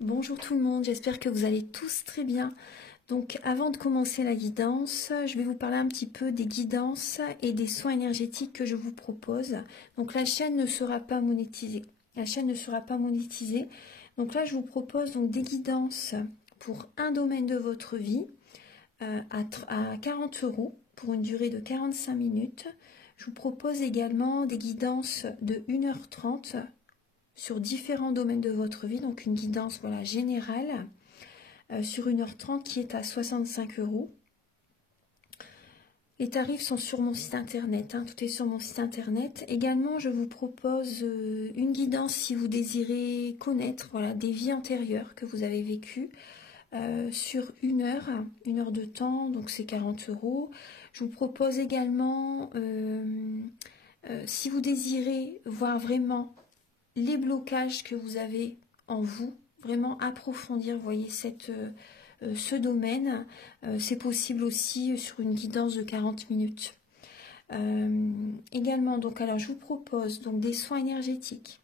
Bonjour tout le monde, j'espère que vous allez tous très bien. Donc avant de commencer la guidance, je vais vous parler un petit peu des guidances et des soins énergétiques que je vous propose. Donc la chaîne ne sera pas monétisée. Donc là je vous propose donc des guidances pour un domaine de votre vie à 40 € pour une durée de 45 minutes. Je vous propose également des guidances de 1h30 sur différents domaines de votre vie, donc une guidance générale sur 1h30 qui est à 65 €. Les tarifs sont sur mon site internet, tout est sur mon site internet. Également, je vous propose une guidance si vous désirez connaître des vies antérieures que vous avez vécues sur une heure de temps, donc c'est 40 €. Je vous propose également, si vous désirez voir vraiment les blocages que vous avez en vous, vraiment approfondir, voyez, ce domaine, c'est possible aussi sur une guidance de 40 minutes. Également, donc, alors je vous propose donc des soins énergétiques.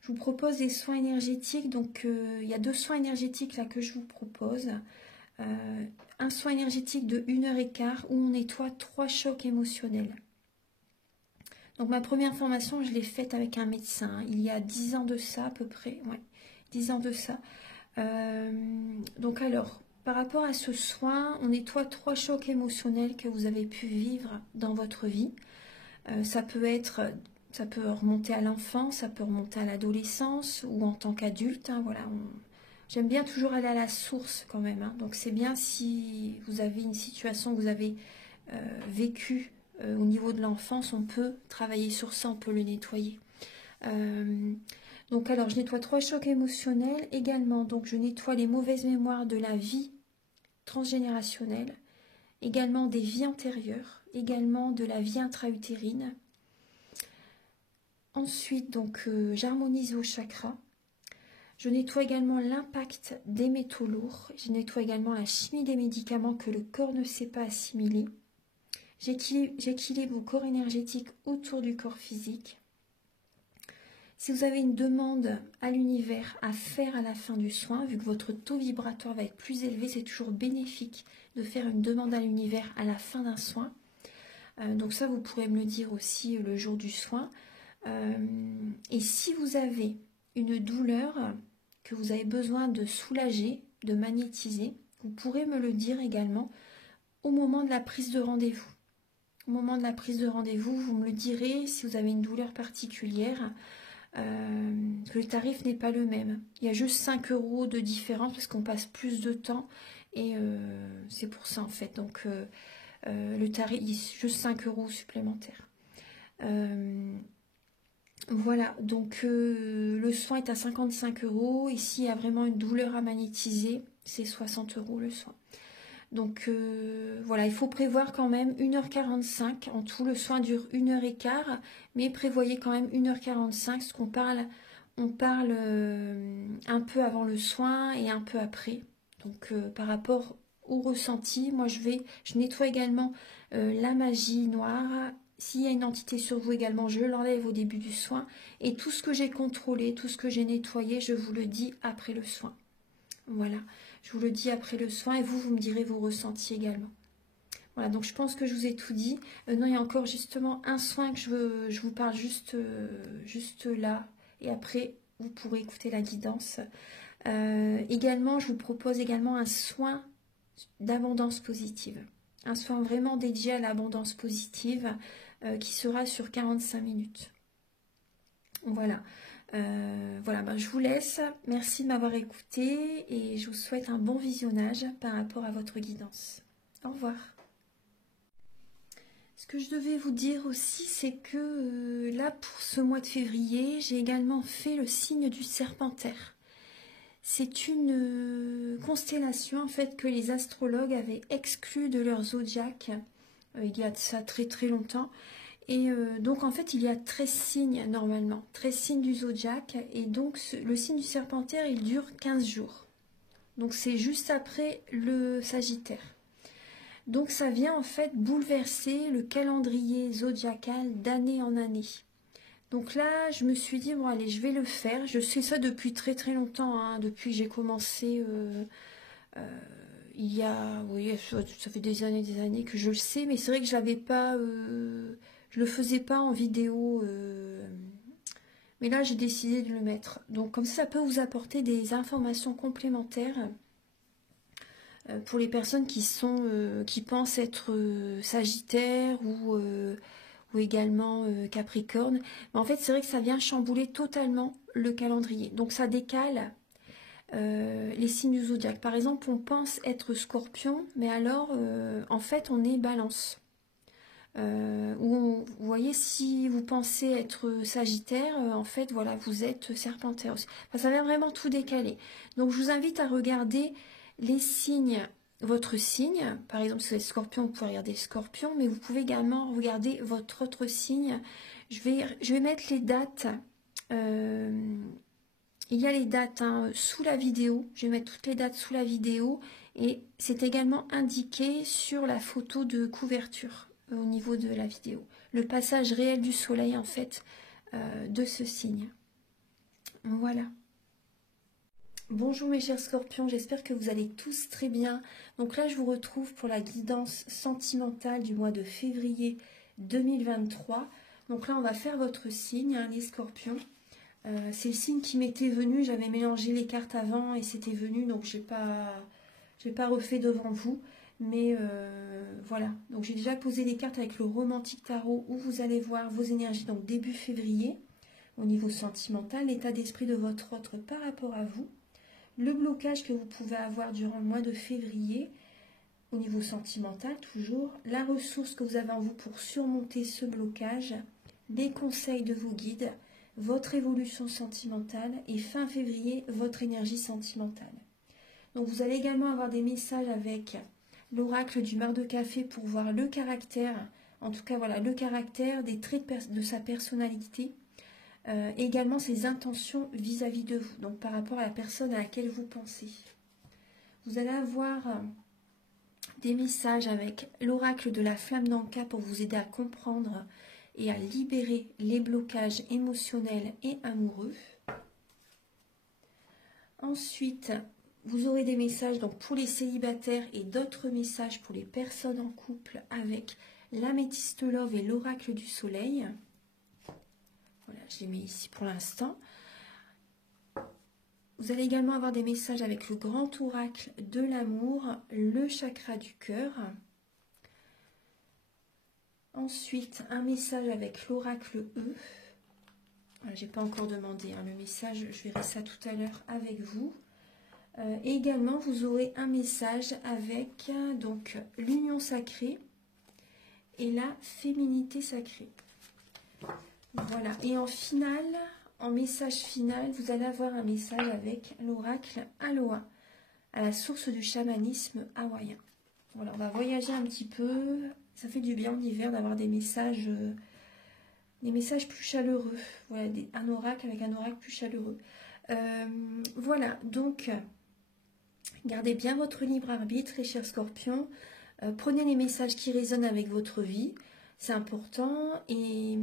Je vous propose des soins énergétiques, donc il y a 2 soins énergétiques là que je vous propose. Un soin énergétique de 1h15 où on nettoie 3 chocs émotionnels. Donc ma première formation, je l'ai faite avec un médecin, il y a 10 ans de ça à peu près, ouais, 10 ans de ça. Donc alors, par rapport à ce soin, on nettoie 3 chocs émotionnels que vous avez pu vivre dans votre vie. Ça peut remonter à l'enfance, ça peut remonter à l'adolescence ou en tant qu'adulte. J'aime bien toujours aller à la source quand même. Donc c'est bien si vous avez une situation que vous avez vécue au niveau de l'enfance, on peut travailler sur ça, on peut le nettoyer. Donc alors je nettoie 3 chocs émotionnels également, donc je nettoie les mauvaises mémoires de la vie transgénérationnelle, également des vies antérieures, également de la vie intra-utérine. Ensuite donc j'harmonise vos chakras. Je nettoie également l'impact des métaux lourds, je nettoie également la chimie des médicaments que le corps ne sait pas assimiler. J'équilibre vos corps énergétiques autour du corps physique. Si vous avez une demande à l'univers à faire à la fin du soin, vu que votre taux vibratoire va être plus élevé, c'est toujours bénéfique de faire une demande à l'univers à la fin d'un soin. Donc ça, vous pourrez me le dire aussi le jour du soin. Et si vous avez une douleur que vous avez besoin de soulager, de magnétiser, vous pourrez me le dire également au moment de la prise de rendez-vous. Au moment de la prise de rendez-vous, vous me le direz si vous avez une douleur particulière, que le tarif n'est pas le même. Il y a juste 5 € de différence parce qu'on passe plus de temps et c'est pour ça en fait. Donc le tarif, il y a juste 5 € supplémentaires. Voilà, donc le soin est à 55 €. Ici, il y a vraiment une douleur à magnétiser, c'est 60 € le soin. Donc voilà, il faut prévoir quand même 1h45. En tout, le soin dure 1h15, mais prévoyez quand même 1h45, parce qu'on parle, on parle un peu avant le soin et un peu après. Donc par rapport au ressenti, moi je nettoie également la magie noire. S'il y a une entité sur vous également, je l'enlève au début du soin. Et tout ce que j'ai contrôlé, tout ce que j'ai nettoyé, je vous le dis après le soin. Voilà, je vous le dis après le soin et vous me direz vos ressentis également. Voilà, donc je pense que je vous ai tout dit. Non, il y a encore justement un soin que je vous parle juste là. Et après, vous pourrez écouter la guidance. Également, je vous propose également un soin d'abondance positive. Un soin vraiment dédié à l'abondance positive qui sera sur 45 minutes. Voilà. Je vous laisse. Merci de m'avoir écouté et je vous souhaite un bon visionnage par rapport à votre guidance. Au revoir. Ce que je devais vous dire aussi, c'est que là, pour ce mois de février, j'ai également fait le signe du Serpentaire. C'est une constellation en fait que les astrologues avaient exclue de leur zodiaque il y a de ça très très longtemps. Et donc en fait il y a 13 signes normalement, 13 signes du zodiaque, et donc le signe du Serpentaire il dure 15 jours. Donc c'est juste après le Sagittaire. Donc ça vient en fait bouleverser le calendrier zodiacal d'année en année. Donc là, je me suis dit, bon allez, je vais le faire. Je fais ça depuis très très longtemps, hein, depuis que j'ai commencé il y a, oui, ça fait des années que je le sais, mais c'est vrai que j'avais pas, je le faisais pas en vidéo, mais là j'ai décidé de le mettre. Donc comme ça peut vous apporter des informations complémentaires pour les personnes qui pensent être Sagittaire ou également Capricorne. Mais en fait, c'est vrai que ça vient chambouler totalement le calendrier. Donc ça décale les signes du zodiaque. Par exemple, on pense être Scorpion, mais alors en fait on est Balance. Vous voyez, si vous pensez être Sagittaire, en fait voilà, vous êtes Serpentaire aussi. Enfin, ça vient vraiment tout décaler. Donc je vous invite à regarder les signes, votre signe. Par exemple, si vous êtes Scorpion, vous pouvez regarder Scorpion, mais vous pouvez également regarder votre autre signe. Je vais mettre les dates. Il y a les dates hein, sous la vidéo. Je vais mettre toutes les dates sous la vidéo. Et c'est également indiqué sur la photo de couverture au niveau de la vidéo. Le passage réel du soleil, en fait, de ce signe. Voilà. Bonjour mes chers scorpions, j'espère que vous allez tous très bien. Donc là, je vous retrouve pour la guidance sentimentale du mois de février 2023. Donc là, on va faire votre signe, hein, les scorpions. C'est le signe qui m'était venu, j'avais mélangé les cartes avant et c'était venu, donc je n'ai pas refait devant vous. Mais voilà, donc j'ai déjà posé les cartes avec le romantique tarot où vous allez voir vos énergies, donc début février, au niveau sentimental, l'état d'esprit de votre autre par rapport à vous, le blocage que vous pouvez avoir durant le mois de février, au niveau sentimental toujours, la ressource que vous avez en vous pour surmonter ce blocage, les conseils de vos guides, votre évolution sentimentale et fin février, votre énergie sentimentale. Donc vous allez également avoir des messages avec l'oracle du mar de café pour voir le caractère, en tout cas voilà, le caractère, des traits de sa personnalité, également ses intentions vis-à-vis de vous, donc par rapport à la personne à laquelle vous pensez. Vous allez avoir des messages avec l'oracle de la flamme d'Anka pour vous aider à comprendre et à libérer les blocages émotionnels et amoureux. Ensuite, vous aurez des messages donc pour les célibataires et d'autres messages pour les personnes en couple avec l'améthyste love et l'oracle du soleil. Voilà, je les mets ici pour l'instant. Vous allez également avoir des messages avec le grand oracle de l'amour, le chakra du cœur. Ensuite, un message avec l'oracle E. Voilà, j'ai pas encore demandé hein, le message, je verrai ça tout à l'heure avec vous. Et également, vous aurez un message avec donc l'union sacrée et la féminité sacrée. Voilà. Et en finale, en message final, vous allez avoir un message avec l'oracle Aloha, à la source du chamanisme hawaïen. Voilà, on va voyager un petit peu. Ça fait du bien en hiver d'avoir des messages plus chaleureux. Voilà, un oracle avec un oracle plus chaleureux. Voilà, donc gardez bien votre libre arbitre, les chers scorpions. Prenez les messages qui résonnent avec votre vie. C'est important. Et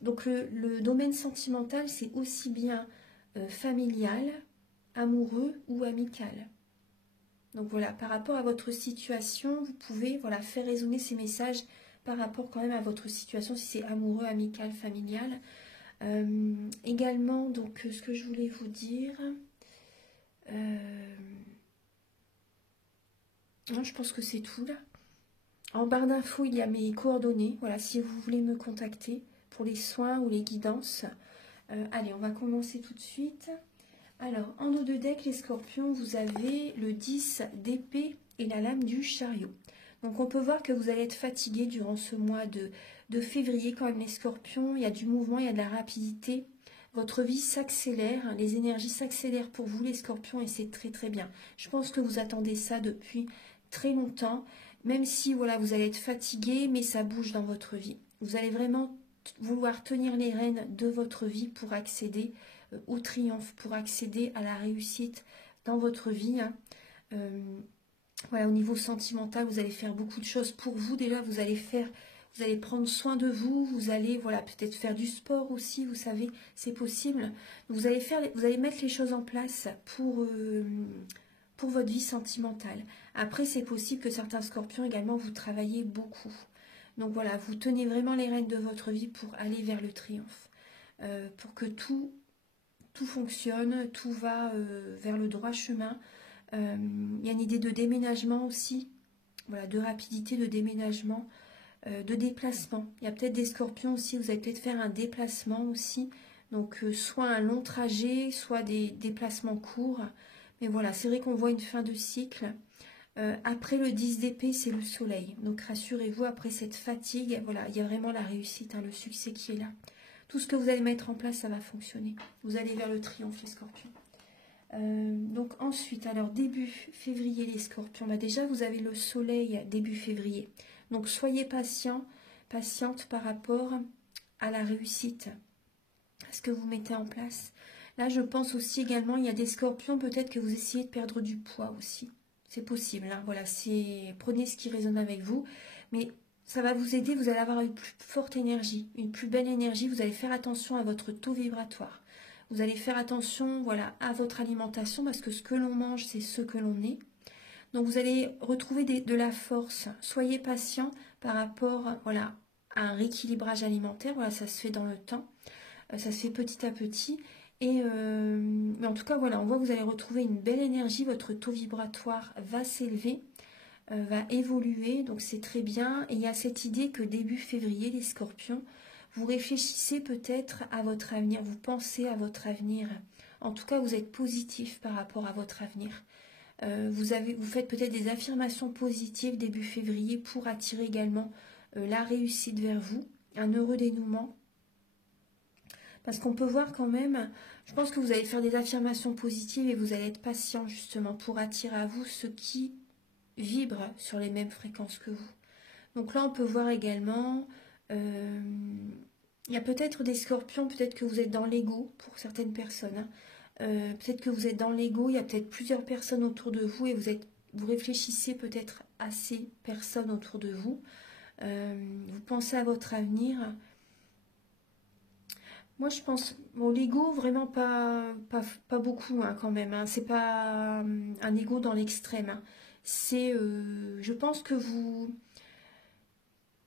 donc le domaine sentimental, c'est aussi bien familial, amoureux ou amical. Donc voilà, par rapport à votre situation, vous pouvez voilà, faire résonner ces messages par rapport quand même à votre situation, si c'est amoureux, amical, familial. Également, donc ce que je voulais vous dire, non, je pense que c'est tout là. En barre d'infos, il y a mes coordonnées. Voilà, si vous voulez me contacter pour les soins ou les guidances. Allez, on va commencer tout de suite. Alors, en dos de deck, les scorpions, vous avez le 10 d'épée et la lame du chariot. Donc, on peut voir que vous allez être fatigué durant ce mois de février quand même, les scorpions. Il y a du mouvement, il y a de la rapidité. Votre vie s'accélère, les énergies s'accélèrent pour vous, les scorpions, et c'est très très bien. Je pense que vous attendez ça depuis très longtemps, même si voilà, vous allez être fatigué, mais ça bouge dans votre vie. Vous allez vraiment vouloir tenir les rênes de votre vie pour accéder au triomphe, pour accéder à la réussite dans votre vie. Hein. Voilà, au niveau sentimental, vous allez faire beaucoup de choses pour vous. Déjà, vous allez vous allez prendre soin de vous, vous allez voilà, peut-être faire du sport aussi, vous savez, c'est possible. Vous allez mettre les choses en place pour votre vie sentimentale. Après, c'est possible que certains scorpions également, vous travaillez beaucoup. Donc voilà, vous tenez vraiment les rênes de votre vie pour aller vers le triomphe. Pour que tout fonctionne, tout va vers le droit chemin. Il y a une idée de déménagement aussi, voilà, de rapidité de déménagement, de déplacement. Il y a peut-être des scorpions aussi, vous allez peut-être faire un déplacement aussi, donc soit un long trajet, soit des déplacements courts. Mais voilà, c'est vrai qu'on voit une fin de cycle. Après le 10 d'épée, c'est le soleil. Donc rassurez-vous, après cette fatigue, voilà, il y a vraiment la réussite, hein, le succès qui est là. Tout ce que vous allez mettre en place, ça va fonctionner. Vous allez vers le triomphe, les scorpions. Donc ensuite, alors début février, les scorpions. Bah déjà, vous avez le soleil début février. Donc soyez patiente par rapport à la réussite, à ce que vous mettez en place. Là, je pense aussi également, il y a des scorpions, peut-être que vous essayez de perdre du poids aussi. C'est possible, hein. Voilà, prenez ce qui résonne avec vous. Mais ça va vous aider, vous allez avoir une plus forte énergie, une plus belle énergie. Vous allez faire attention à votre taux vibratoire. Vous allez faire attention, voilà, à votre alimentation, parce que ce que l'on mange, c'est ce que l'on est. Donc vous allez retrouver de la force. Soyez patient par rapport, voilà, à un rééquilibrage alimentaire. Voilà, ça se fait dans le temps. Ça se fait petit à petit. Mais en tout cas, voilà, on voit que vous allez retrouver une belle énergie. Votre taux vibratoire va s'élever, va évoluer. Donc c'est très bien. Et il y a cette idée que début février, les scorpions, vous réfléchissez peut-être à votre avenir. Vous pensez à votre avenir. En tout cas, vous êtes positif par rapport à votre avenir. Vous faites peut-être des affirmations positives début février pour attirer également la réussite vers vous, un heureux dénouement. Parce qu'on peut voir quand même, je pense que vous allez faire des affirmations positives et vous allez être patient justement pour attirer à vous ceux qui vibrent sur les mêmes fréquences que vous. Donc là, on peut voir également, il y a peut-être des scorpions, peut-être que vous êtes dans l'ego pour certaines personnes, hein. Peut-être que vous êtes dans l'ego, il y a peut-être plusieurs personnes autour de vous et vous réfléchissez peut-être à ces personnes autour de vous. Vous pensez à votre avenir. Moi, je pense, bon, l'ego, vraiment pas beaucoup, hein, quand même, hein. C'est pas un ego dans l'extrême, hein. C'est, je pense que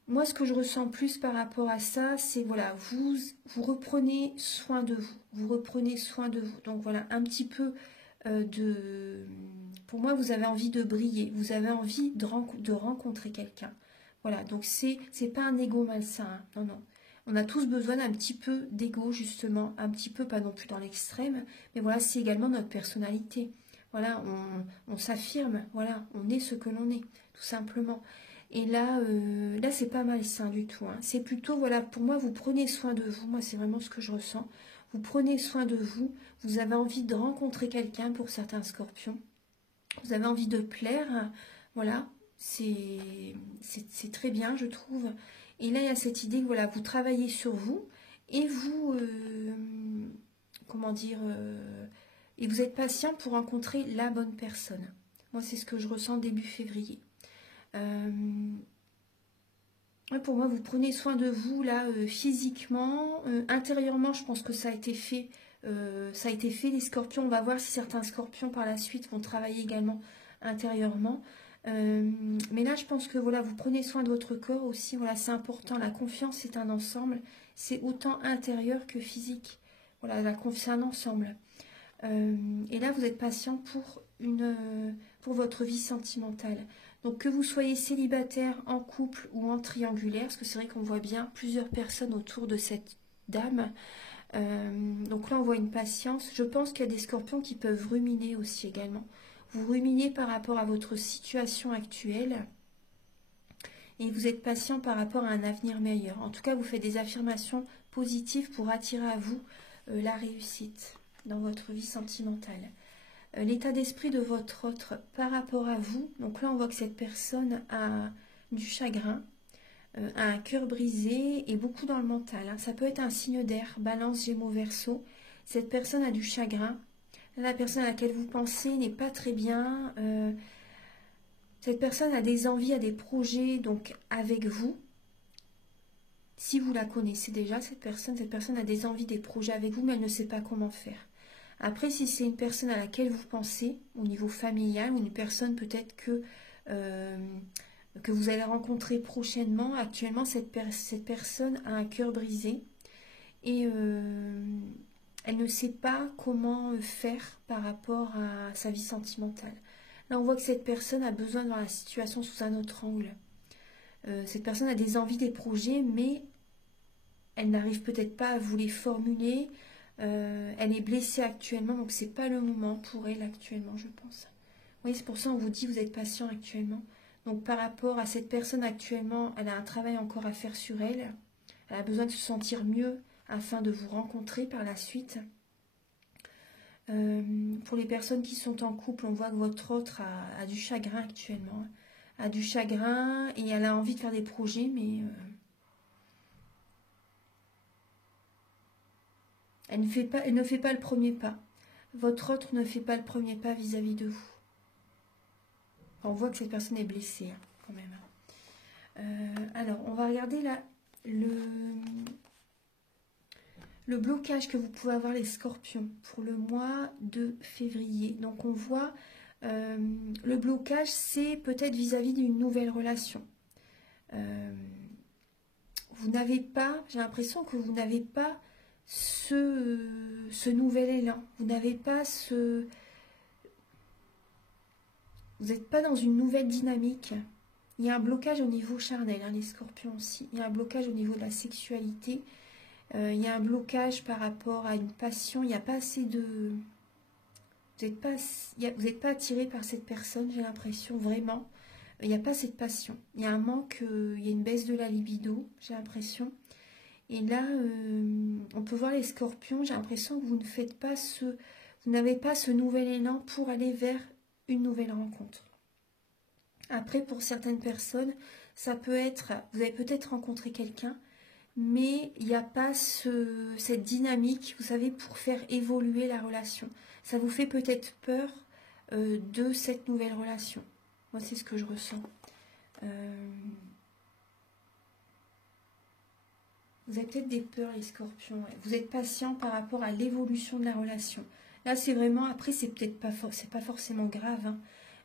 moi, ce que je ressens plus par rapport à ça, c'est, voilà, vous reprenez soin de vous. Vous reprenez soin de vous. Donc, voilà, un petit peu pour moi, vous avez envie de briller. Vous avez envie de rencontrer quelqu'un. Voilà, donc c'est pas un ego malsain, hein. Non, non. On a tous besoin d'un petit peu d'ego, justement, un petit peu, pas non plus dans l'extrême, mais voilà, c'est également notre personnalité. Voilà, on s'affirme, voilà, on est ce que l'on est, tout simplement. Et là, c'est pas malsain du tout, hein. C'est plutôt, voilà, pour moi, vous prenez soin de vous. Moi, c'est vraiment ce que je ressens. Vous prenez soin de vous. Vous avez envie de rencontrer quelqu'un pour certains scorpions. Vous avez envie de plaire. Voilà, c'est très bien, je trouve. Et là, il y a cette idée que voilà, vous travaillez sur vous et vous, comment dire, et vous êtes patient pour rencontrer la bonne personne. Moi, c'est ce que je ressens début février. Pour moi, vous prenez soin de vous là, physiquement, intérieurement. Je pense que ça a été fait. Les scorpions. On va voir si certains scorpions par la suite vont travailler également intérieurement. Mais là, je pense que voilà, vous prenez soin de votre corps aussi. Voilà, c'est important. La confiance, c'est un ensemble. C'est autant intérieur que physique. Voilà, la confiance, c'est un ensemble. Et là, vous êtes patient pour votre vie sentimentale. Donc, que vous soyez célibataire, en couple ou en triangulaire, parce que c'est vrai qu'on voit bien plusieurs personnes autour de cette dame. Donc là, on voit une patience. Je pense qu'il y a des scorpions qui peuvent ruminer aussi également. Vous ruminez par rapport à votre situation actuelle et vous êtes patient par rapport à un avenir meilleur. En tout cas, vous faites des affirmations positives pour attirer à vous la réussite dans votre vie sentimentale. L'état d'esprit de votre autre par rapport à vous. Donc là, on voit que cette personne a du chagrin, a un cœur brisé et beaucoup dans le mental, hein. Ça peut être un signe d'air, Balance, Gémeaux, Verseau. Cette personne a du chagrin. La personne à laquelle vous pensez n'est pas très bien. Cette personne a des envies, a des projets donc avec vous. Si vous la connaissez déjà, cette personne a des envies, des projets avec vous, mais elle ne sait pas comment faire. Après, si c'est une personne à laquelle vous pensez, au niveau familial, ou une personne peut-être que vous allez rencontrer prochainement, actuellement, cette personne a un cœur brisé et elle ne sait pas comment faire par rapport à sa vie sentimentale. Là, on voit que cette personne a besoin de voir la situation sous un autre angle. Cette personne a des envies, des projets, mais elle n'arrive peut-être pas à vous les formuler. Elle est blessée actuellement, donc c'est pas le moment pour elle actuellement, je pense. Oui, c'est pour ça qu'on vous dit vous êtes patient actuellement. Donc par rapport à cette personne actuellement, elle a un travail encore à faire sur elle. Elle a besoin de se sentir mieux afin de vous rencontrer par la suite. Pour les personnes qui sont en couple, on voit que votre autre a du chagrin actuellement. A du chagrin et elle a envie de faire des projets, mais elle ne fait pas le premier pas. Votre autre ne fait pas le premier pas vis-à-vis de vous. On voit que cette personne est blessée, hein, quand même. Alors, on va regarder là le blocage que vous pouvez avoir les scorpions pour le mois de février. Donc, on voit le blocage, c'est peut-être vis-à-vis d'une nouvelle relation. Vous n'avez pas, j'ai l'impression que vous n'avez pas ce nouvel élan. Vous n'avez pas ce... Vous n'êtes pas dans une nouvelle dynamique. Il y a un blocage au niveau charnel, hein, les scorpions aussi. Il y a un blocage au niveau de la sexualité. Il y a un blocage par rapport à une passion. Il n'y a pas assez de... Vous n'êtes pas attiré par cette personne, j'ai l'impression, vraiment. Il n'y a pas cette passion. Il y a un manque, il y a une baisse de la libido, j'ai l'impression. Et là, on peut voir les scorpions, j'ai l'impression que vous ne faites pas vous n'avez pas ce nouvel élan pour aller vers une nouvelle rencontre. Après, pour certaines personnes, ça peut être, vous avez peut-être rencontré quelqu'un, mais il n'y a pas cette dynamique, vous savez, pour faire évoluer la relation. Ça vous fait peut-être peur de cette nouvelle relation. Moi, c'est ce que je ressens. Vous avez peut-être des peurs, les scorpions. Ouais. Vous êtes patient par rapport à l'évolution de la relation. Là, c'est vraiment, après, c'est peut-être pas, c'est pas forcément grave, hein,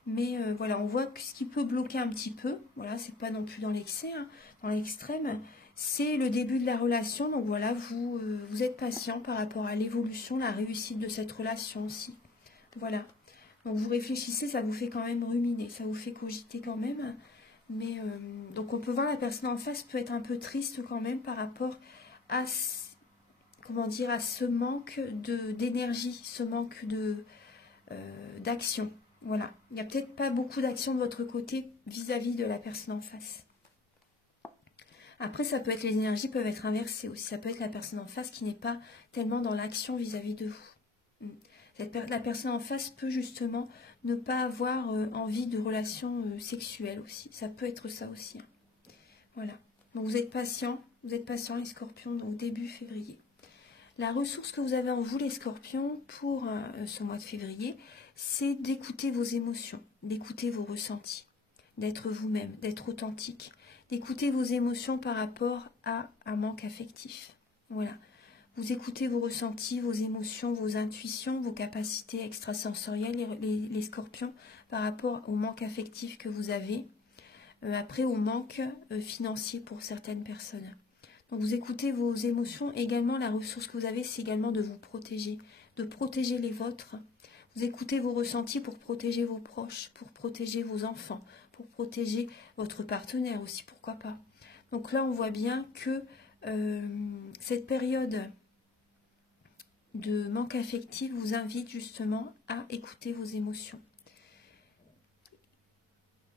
mais voilà, on voit que ce qui peut bloquer un petit peu, voilà, c'est pas non plus dans l'excès, hein, dans l'extrême, c'est le début de la relation. Donc voilà, vous êtes patient par rapport à l'évolution, la réussite de cette relation aussi. Voilà. Donc vous réfléchissez, ça vous fait quand même ruminer, ça vous fait cogiter quand même. Mais donc on peut voir la personne en face peut être un peu triste quand même par rapport à, comment dire, à ce manque d'énergie, ce manque d'action. Voilà, il n'y a peut-être pas beaucoup d'action de votre côté vis-à-vis de la personne en face. Après, ça peut être, les énergies peuvent être inversées aussi. Ça peut être la personne en face qui n'est pas tellement dans l'action vis-à-vis de vous. La personne en face peut justement ne pas avoir envie de relations sexuelles aussi. Ça peut être ça aussi. Hein. Voilà. Donc vous êtes patient les scorpions, donc début février. La ressource que vous avez en vous, les scorpions, pour ce mois de février, c'est d'écouter vos émotions, d'écouter vos ressentis, d'être vous-même, d'être authentique, d'écouter vos émotions par rapport à un manque affectif. Voilà. Vous écoutez vos ressentis, vos émotions, vos intuitions, vos capacités extrasensorielles, les scorpions, par rapport au manque affectif que vous avez, après au manque financier pour certaines personnes. Donc vous écoutez vos émotions. Également, la ressource que vous avez, c'est également de vous protéger, de protéger les vôtres. Vous écoutez vos ressentis pour protéger vos proches, pour protéger vos enfants, pour protéger votre partenaire aussi, pourquoi pas. Donc là, on voit bien que cette période de manque affectif vous invite justement à écouter vos émotions.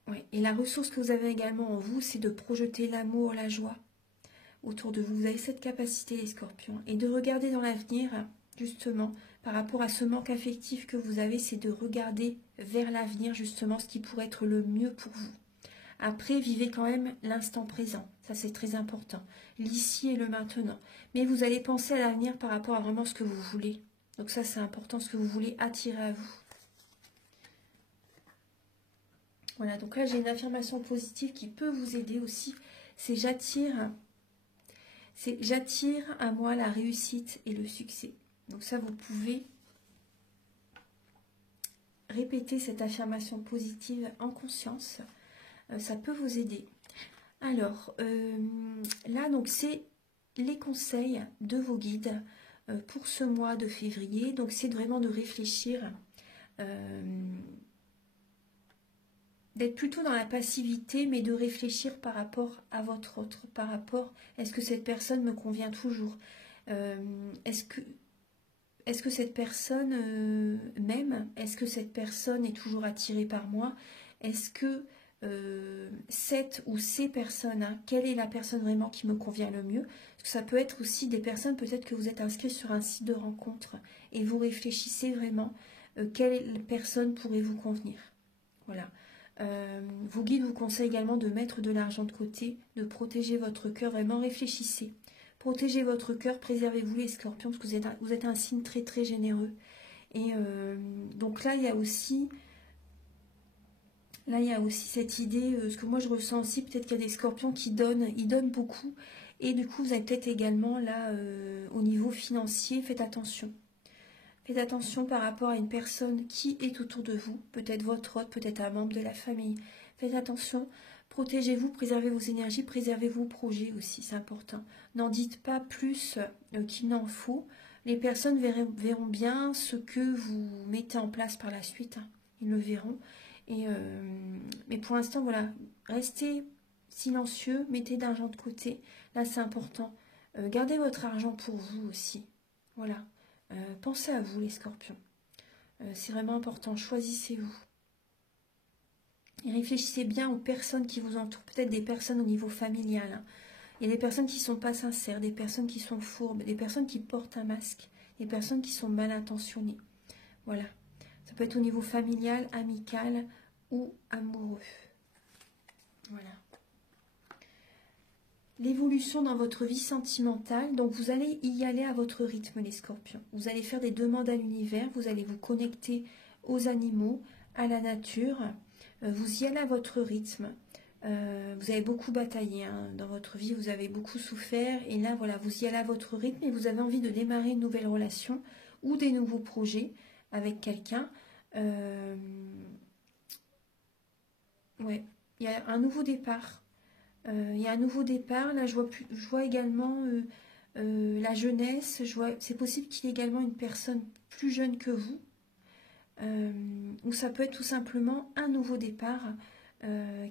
Ouais. Et la ressource que vous avez également en vous, c'est de projeter l'amour, la joie autour de vous. Vous avez cette capacité, les scorpions, et de regarder dans l'avenir, justement, par rapport à ce manque affectif que vous avez, c'est de regarder vers l'avenir, justement, ce qui pourrait être le mieux pour vous. Après, vivez quand même l'instant présent. Ça, c'est très important. L'ici et le maintenant. Mais vous allez penser à l'avenir par rapport à vraiment ce que vous voulez. Donc ça, c'est important, ce que vous voulez attirer à vous. Voilà, donc là, j'ai une affirmation positive qui peut vous aider aussi. C'est j'attire C'est j'attire à moi la réussite et le succès. Donc ça, vous pouvez répéter cette affirmation positive en conscience. Ça peut vous aider. Alors, là, donc c'est les conseils de vos guides pour ce mois de février. Donc c'est vraiment de réfléchir, d'être plutôt dans la passivité, mais de réfléchir par rapport à votre autre, par rapport, est-ce que cette personne me convient toujours, est-ce que cette personne m'aime, est-ce que cette personne est toujours attirée par moi, est-ce que cette ou ces personnes, hein, quelle est la personne vraiment qui me convient le mieux? Parce que ça peut être aussi des personnes, peut-être que vous êtes inscrit sur un site de rencontre et vous réfléchissez vraiment quelle personne pourrait vous convenir. Voilà. Vos guides vous conseillent également de mettre de l'argent de côté, de protéger votre cœur, vraiment réfléchissez. Protégez votre cœur, préservez-vous les scorpions, parce que vous êtes un signe très très généreux. Et donc là, il y a aussi... Là, il y a aussi cette idée, ce que moi je ressens aussi, peut-être qu'il y a des scorpions qui donnent, ils donnent beaucoup. Et du coup, vous avez peut-être également là, au niveau financier, faites attention. Faites attention par rapport à une personne qui est autour de vous, peut-être votre hôte, peut-être un membre de la famille. Faites attention, protégez-vous, préservez vos énergies, préservez vos projets aussi, c'est important. N'en dites pas plus qu'il n'en faut. Les personnes verront bien ce que vous mettez en place par la suite, hein. Ils le verront. Mais pour l'instant, voilà, restez silencieux, mettez d'argent de côté. Là, c'est important. Gardez votre argent pour vous aussi. Voilà. Pensez à vous, les scorpions. C'est vraiment important. Choisissez-vous. Et réfléchissez bien aux personnes qui vous entourent. Peut-être des personnes au niveau familial, hein. Il y a des personnes qui ne sont pas sincères, des personnes qui sont fourbes, des personnes qui portent un masque, des personnes qui sont mal intentionnées. Voilà. Ça peut être au niveau familial, amical ou amoureux. Voilà. L'évolution dans votre vie sentimentale, donc vous allez y aller à votre rythme, les scorpions. Vous allez faire des demandes à l'univers, vous allez vous connecter aux animaux, à la nature. Vous y allez à votre rythme. Vous avez beaucoup bataillé, hein, dans votre vie, vous avez beaucoup souffert. Et là, voilà, vous y allez à votre rythme et vous avez envie de démarrer une nouvelle relation ou des nouveaux projets avec quelqu'un. Ouais, il y a un nouveau départ. Il y a un nouveau départ. Là, je vois également la jeunesse. C'est possible qu'il y ait également une personne plus jeune que vous. Ou ça peut être tout simplement un nouveau départ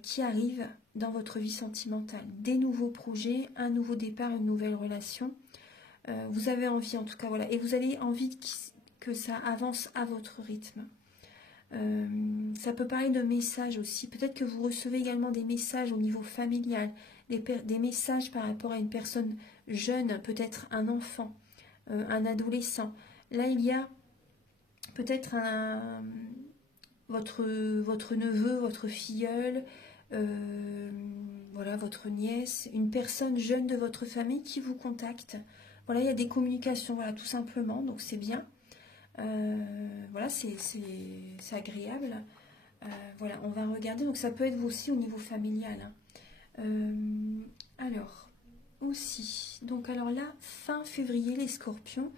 qui arrive dans votre vie sentimentale. Des nouveaux projets, un nouveau départ, une nouvelle relation. Vous avez envie, en tout cas, voilà. Et vous avez envie que ça avance à votre rythme. Ça peut parler de messages aussi. Peut-être que vous recevez également des messages au niveau familial, des messages par rapport à une personne jeune, peut-être un enfant, un adolescent. Là, il y a peut-être votre neveu, votre filleul, voilà, votre nièce, une personne jeune de votre famille qui vous contacte. Voilà, il y a des communications, voilà, tout simplement, donc c'est bien. Voilà, c'est agréable. Voilà, on va regarder. Donc ça peut être vous aussi au niveau familial, hein. Alors, aussi. Donc alors là, fin février, les scorpions.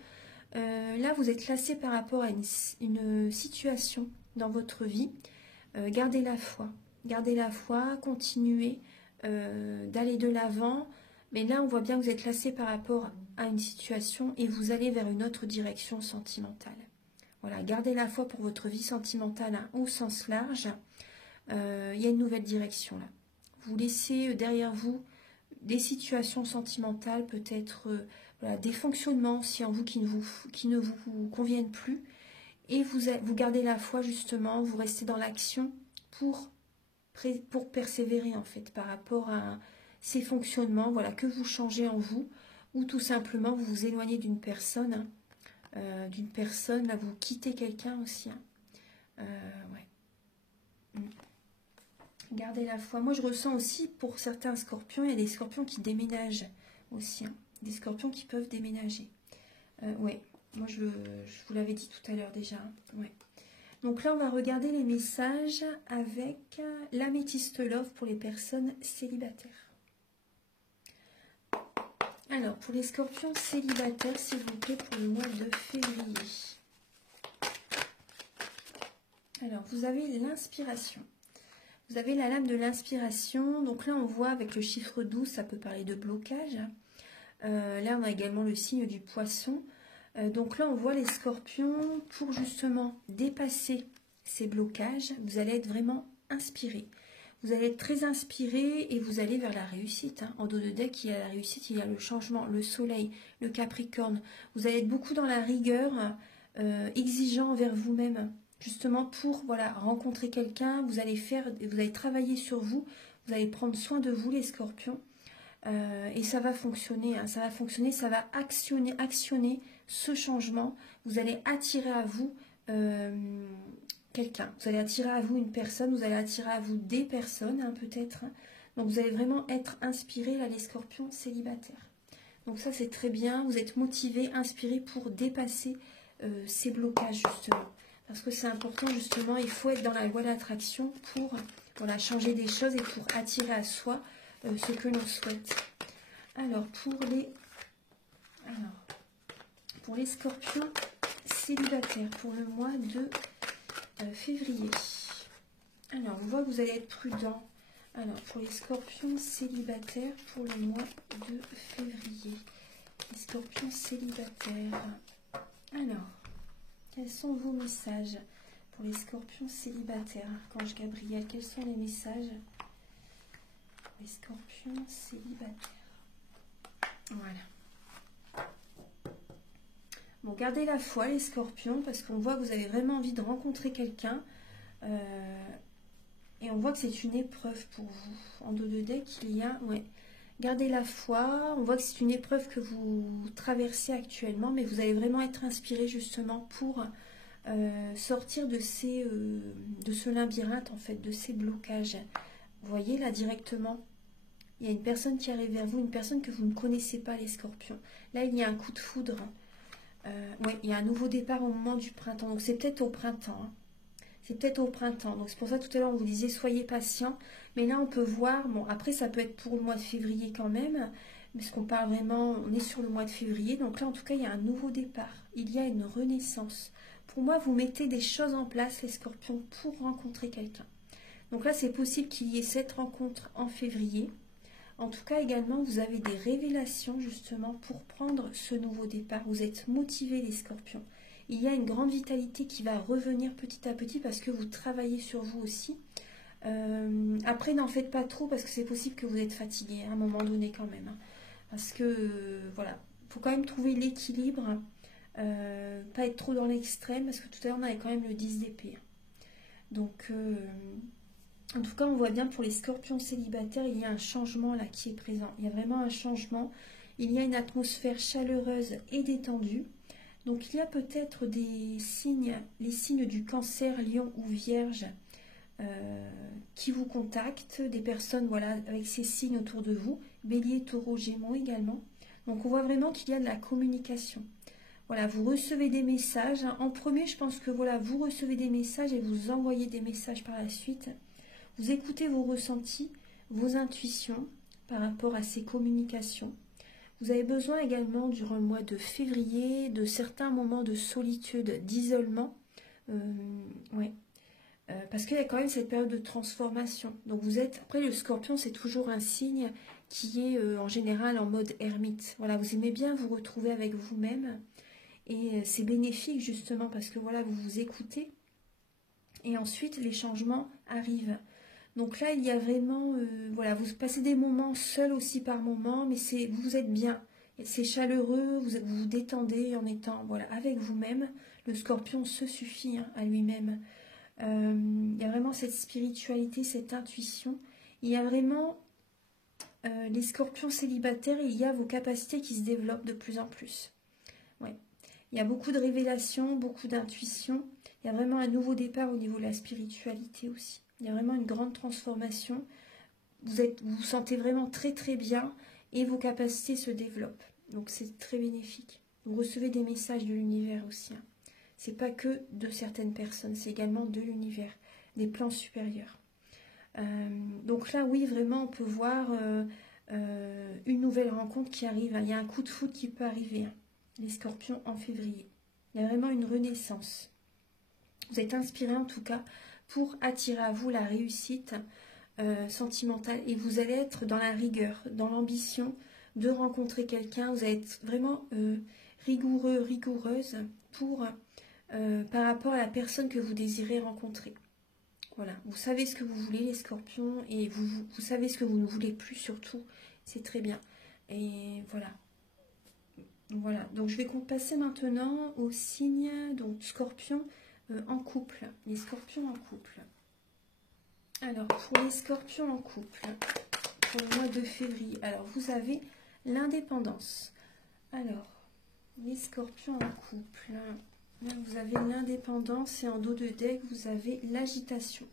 Là, vous êtes classé par rapport à une situation dans votre vie. Gardez la foi. Gardez la foi, continuez d'aller de l'avant. Mais là, on voit bien que vous êtes classé par rapport à une situation et vous allez vers une autre direction sentimentale. Voilà, gardez la foi pour votre vie sentimentale, hein, au sens large. Il y a une nouvelle direction là. Vous laissez derrière vous des situations sentimentales, peut-être voilà, des fonctionnements aussi en vous qui ne vous conviennent plus. Et vous gardez la foi justement, vous restez dans l'action pour persévérer en fait par rapport à ces fonctionnements, voilà, que vous changez en vous, ou tout simplement vous vous éloignez d'une personne, hein. Là vous quittez quelqu'un aussi, hein. Ouais. Gardez la foi. Moi je ressens aussi pour certains scorpions, il y a des scorpions qui déménagent aussi, hein. Des scorpions qui peuvent déménager. Ouais, moi je vous l'avais dit tout à l'heure déjà, hein. Ouais. Donc là on va regarder les messages avec l'améthyste love pour les personnes célibataires. Alors, pour les scorpions célibataires, s'il vous plaît, pour le mois de février. Alors, vous avez l'inspiration. Vous avez la lame de l'inspiration. Donc là, on voit avec le chiffre 12, ça peut parler de blocage. Là, on a également le signe du poisson. Donc là, on voit les scorpions pour justement dépasser ces blocages. Vous allez être vraiment inspiré. Vous allez être très inspiré et vous allez vers la réussite. En dos de deck, il y a la réussite, il y a le changement, le soleil, le capricorne. Vous allez être beaucoup dans la rigueur, exigeant envers vous-même. Justement pour voilà, rencontrer quelqu'un, vous allez travailler sur vous, vous allez prendre soin de vous les scorpions. Et ça va fonctionner, hein, ça va fonctionner, ça va actionner ce changement. Vous allez attirer à vous quelqu'un, vous allez attirer à vous une personne, vous allez attirer à vous des personnes hein, peut-être. Donc vous allez vraiment être inspiré là les scorpions célibataires. Donc ça c'est très bien, vous êtes motivé, inspiré pour dépasser ces blocages justement. Parce que c'est important justement, il faut être dans la voie d'attraction pour voilà, changer des choses et pour attirer à soi ce que l'on souhaite. Alors pour les scorpions célibataires pour le mois de février. Alors on voit que vous allez être prudent. Alors pour les scorpions célibataires pour le mois de février. Les scorpions célibataires. Alors, quels sont vos messages pour les scorpions célibataires? Archange Gabriel, quels sont les messages? Les scorpions célibataires. Voilà. Bon, gardez la foi les scorpions parce qu'on voit que vous avez vraiment envie de rencontrer quelqu'un. Et on voit que c'est une épreuve pour vous. En dos de deck, il y a... Ouais. Gardez la foi. On voit que c'est une épreuve que vous traversez actuellement. Mais vous allez vraiment être inspiré justement pour sortir de ce labyrinthe, en fait, de ces blocages. Vous voyez là directement, il y a une personne qui arrive vers vous, une personne que vous ne connaissez pas, les scorpions. Là, il y a un coup de foudre. Ouais, il y a un nouveau départ au moment du printemps. Donc, c'est peut-être au printemps. Hein. C'est peut-être au printemps. Donc, c'est pour ça, tout à l'heure, on vous disait, soyez patient. Mais là, on peut voir, bon, après, ça peut être pour le mois de février quand même. Parce qu'on parle vraiment, on est sur le mois de février. Donc là, en tout cas, il y a un nouveau départ. Il y a une renaissance. Pour moi, vous mettez des choses en place, les scorpions, pour rencontrer quelqu'un. Donc là, c'est possible qu'il y ait cette rencontre en février. En tout cas, également, vous avez des révélations, justement, pour prendre ce nouveau départ. Vous êtes motivés, les scorpions. Il y a une grande vitalité qui va revenir petit à petit parce que vous travaillez sur vous aussi. Après, n'en faites pas trop parce que c'est possible que vous êtes fatigué à un moment donné quand même. Hein. Parce que, voilà, il faut quand même trouver l'équilibre. Pas être trop dans l'extrême parce que tout à l'heure, on avait quand même le 10 d'épée. Donc... en tout cas, on voit bien pour les scorpions célibataires, il y a un changement là qui est présent. Il y a vraiment un changement. Il y a une atmosphère chaleureuse et détendue. Donc, il y a peut-être des signes, les signes du cancer, lion ou vierge, qui vous contactent. Des personnes voilà, avec ces signes autour de vous. Bélier, taureau, gémeaux également. Donc, on voit vraiment qu'il y a de la communication. Voilà, vous recevez des messages. En premier, je pense que voilà, vous recevez des messages et vous envoyez des messages par la suite. Vous écoutez vos ressentis, vos intuitions par rapport à ces communications. Vous avez besoin également durant le mois de février de certains moments de solitude, d'isolement. Ouais. Parce qu'il y a quand même cette période de transformation. Donc vous êtes, après le scorpion c'est toujours un signe qui est en général en mode ermite. Voilà, vous aimez bien vous retrouver avec vous-même. Et c'est bénéfique justement parce que voilà, vous vous écoutez. Et ensuite les changements arrivent. Donc là, il y a vraiment, voilà, vous passez des moments seuls aussi par moment, mais vous êtes bien. C'est chaleureux, vous vous détendez en étant voilà, avec vous-même. Le scorpion se suffit hein, à lui-même. Il y a vraiment cette spiritualité, cette intuition. Il y a vraiment les scorpions célibataires, il y a vos capacités qui se développent de plus en plus. Ouais. Il y a beaucoup de révélations, beaucoup d'intuition. Il y a vraiment un nouveau départ au niveau de la spiritualité aussi. Il y a vraiment une grande transformation. Vous vous sentez vraiment très très bien et vos capacités se développent. Donc c'est très bénéfique. Vous recevez des messages de l'univers aussi. Hein. C'est pas que de certaines personnes, c'est également de l'univers, des plans supérieurs. Donc là, oui, vraiment, on peut voir une nouvelle rencontre qui arrive. Il y a un coup de foudre qui peut arriver, hein, les scorpions, en février. Il y a vraiment une renaissance. Vous êtes inspiré en tout cas pour attirer à vous la réussite sentimentale. Et vous allez être dans la rigueur, dans l'ambition de rencontrer quelqu'un. Vous allez être vraiment rigoureux, rigoureuse pour, par rapport à la personne que vous désirez rencontrer. Voilà, vous savez ce que vous voulez les scorpions et vous savez ce que vous ne voulez plus surtout. C'est très bien. Et voilà. Voilà, donc je vais passer maintenant au signe, donc scorpion en couple. Les scorpions en couple. Alors, pour les scorpions en couple, pour le mois de février, alors vous avez l'indépendance. Alors, les scorpions en couple, là, vous avez l'indépendance et en dos de deck, vous avez l'agitation.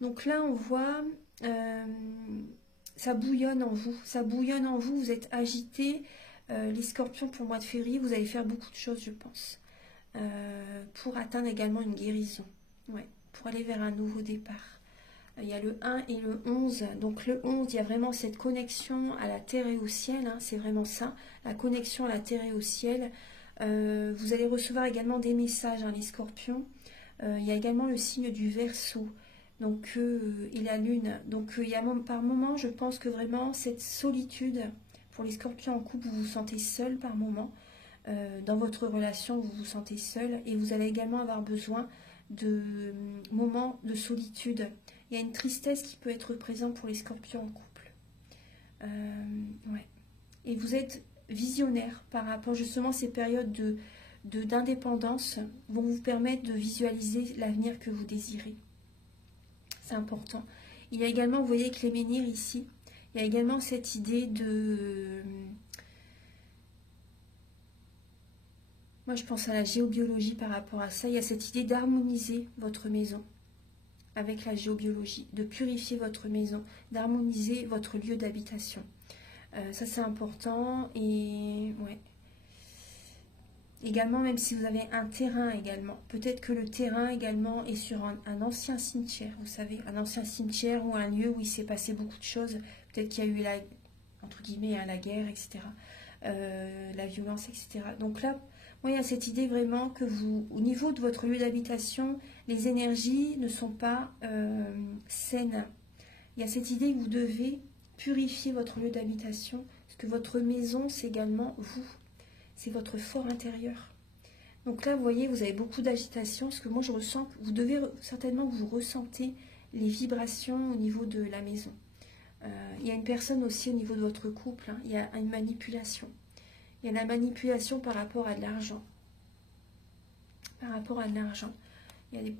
Donc là, on voit, ça bouillonne en vous. Ça bouillonne en vous, vous êtes agité. Les scorpions, pour le mois de février, vous allez faire beaucoup de choses, je pense. Pour atteindre également une guérison. Ouais, pour aller vers un nouveau départ. Il y a le 1 et le 11. Donc le 11, il y a vraiment cette connexion à la terre et au ciel. Hein, c'est vraiment ça, la connexion à la terre et au ciel. Vous allez recevoir également des messages, hein, les scorpions. Il y a également le signe du Verseau. Donc, et la lune. Donc, il y a par moment, je pense que vraiment, cette solitude, pour les scorpions en couple, vous vous sentez seul par moment. Dans votre relation, vous vous sentez seul. Et vous allez également avoir besoin de moments de solitude. Il y a une tristesse qui peut être présente pour les scorpions en couple. Ouais. Et vous êtes visionnaire par rapport justement à ces périodes d'indépendance vont vous permettre de visualiser l'avenir que vous désirez. C'est important. Il y a également, vous voyez, avec les menhirs ici, il y a également cette idée de... Moi, je pense à la géobiologie par rapport à ça. Il y a cette idée d'harmoniser votre maison avec la géobiologie, de purifier votre maison, d'harmoniser votre lieu d'habitation. Ça, c'est important. Et ouais. Également, même si vous avez un terrain également, peut-être que le terrain également est sur un ancien cimetière, vous savez, un ancien cimetière ou un lieu où il s'est passé beaucoup de choses. Peut-être qu'il y a eu, entre guillemets, la guerre, etc., la violence, etc. Donc là, moi, il y a cette idée vraiment que vous, au niveau de votre lieu d'habitation, les énergies ne sont pas saines. Il y a cette idée que vous devez purifier votre lieu d'habitation, parce que votre maison, c'est également vous. C'est votre fort intérieur. Donc là, vous voyez, vous avez beaucoup d'agitation, parce que moi, je ressens que vous devez certainement que vous ressentez les vibrations au niveau de la maison. Il y a une personne aussi au niveau de votre couple, hein, il y a une manipulation. Il y a la manipulation par rapport à de l'argent. Par rapport à de l'argent. Il y a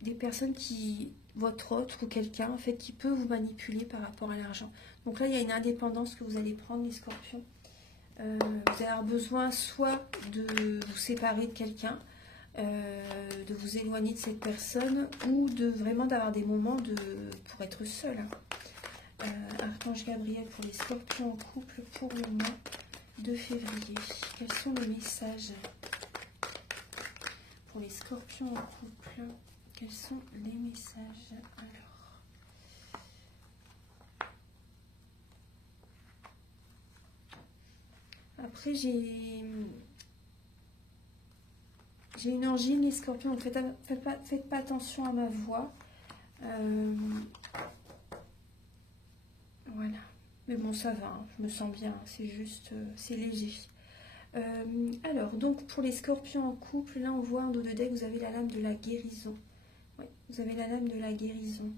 des personnes qui, votre autre ou quelqu'un, en fait, qui peut vous manipuler par rapport à l'argent. Donc là, il y a une indépendance que vous allez prendre, les scorpions. Vous allez avoir besoin soit de vous séparer de quelqu'un, de vous éloigner de cette personne, ou de vraiment d'avoir des moments pour être seul. Archange Gabriel pour les scorpions en couple pour le mois de février. Quels sont les messages pour les scorpions en couple? Quels sont les messages? Alors, après, j'ai une angine, les scorpions, donc faites pas attention à ma voix. Voilà. Mais bon, ça va, hein, je me sens bien, c'est juste, c'est léger. Alors, donc, pour les scorpions en couple, là, on voit en dos de deck, vous avez la lame de la guérison. Oui, vous avez la lame de la guérison.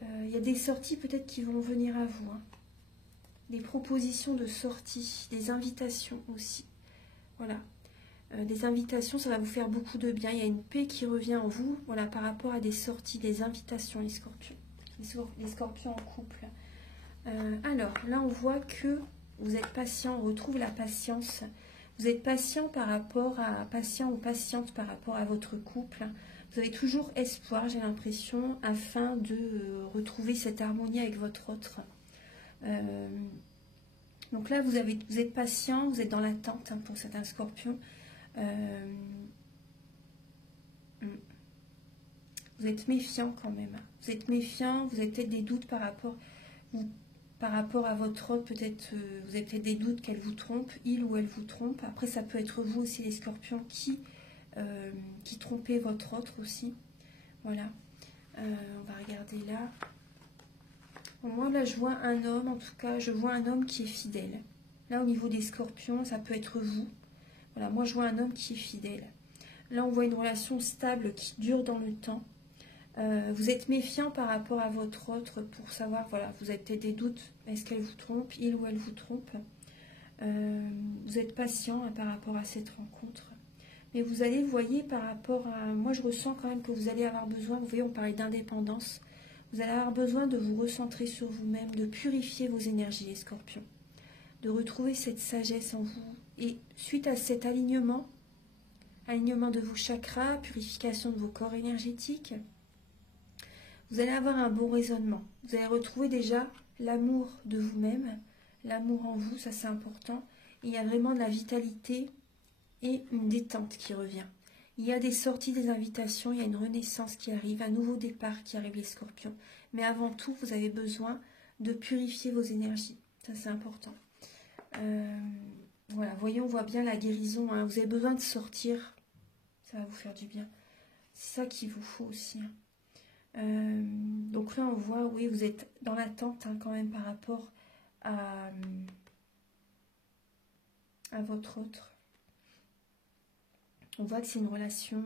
Il y a des sorties peut-être qui vont venir à vous, hein. Des propositions de sortie, des invitations aussi. Voilà. Des invitations, ça va vous faire beaucoup de bien. Il y a une paix qui revient en vous, voilà, par rapport à des sorties, des invitations, les scorpions. Les scorpions en couple. Alors, là, on voit que vous êtes patient, on retrouve la patience. Vous êtes patient par rapport à, patient ou patiente par rapport à votre couple. Vous avez toujours espoir, j'ai l'impression, afin de retrouver cette harmonie avec votre autre. Donc là, vous êtes patient, vous êtes dans l'attente, hein, pour certains scorpions. Vous êtes méfiant quand même. Vous êtes méfiant, vous avez peut-être des doutes par rapport... par rapport à votre autre, peut-être vous avez peut-être des doutes qu'elle vous trompe, il ou elle vous trompe. Après, ça peut être vous aussi, les scorpions, qui trompez votre autre aussi. Voilà. On va regarder là. Bon, moi, là, je vois un homme, en tout cas, je vois un homme qui est fidèle. Là, au niveau des scorpions, ça peut être vous. Voilà, moi, je vois un homme qui est fidèle. Là, on voit une relation stable qui dure dans le temps. Vous êtes méfiant par rapport à votre autre pour savoir, voilà, vous avez peut-être des doutes, est-ce qu'elle vous trompe, il ou elle vous trompe. Vous êtes patient par rapport à cette rencontre. Mais vous allez, vous voyez, par rapport à... Moi, je ressens quand même que vous allez avoir besoin, vous voyez, on parlait d'indépendance. Vous allez avoir besoin de vous recentrer sur vous-même, de purifier vos énergies, les scorpions. De retrouver cette sagesse en vous. Et suite à cet alignement de vos chakras, purification de vos corps énergétiques, vous allez avoir un bon raisonnement. Vous allez retrouver déjà l'amour de vous-même, l'amour en vous, ça c'est important. Et il y a vraiment de la vitalité et une détente qui revient. Il y a des sorties, des invitations, il y a une renaissance qui arrive, un nouveau départ qui arrive, les scorpions. Mais avant tout, vous avez besoin de purifier vos énergies. Ça c'est important. Voilà, voyez, on voit bien la guérison. Hein. Vous avez besoin de sortir. Ça va vous faire du bien. C'est ça qu'il vous faut aussi. Hein. Donc là on voit, oui, vous êtes dans l'attente hein, quand même par rapport à votre autre. On voit que c'est une relation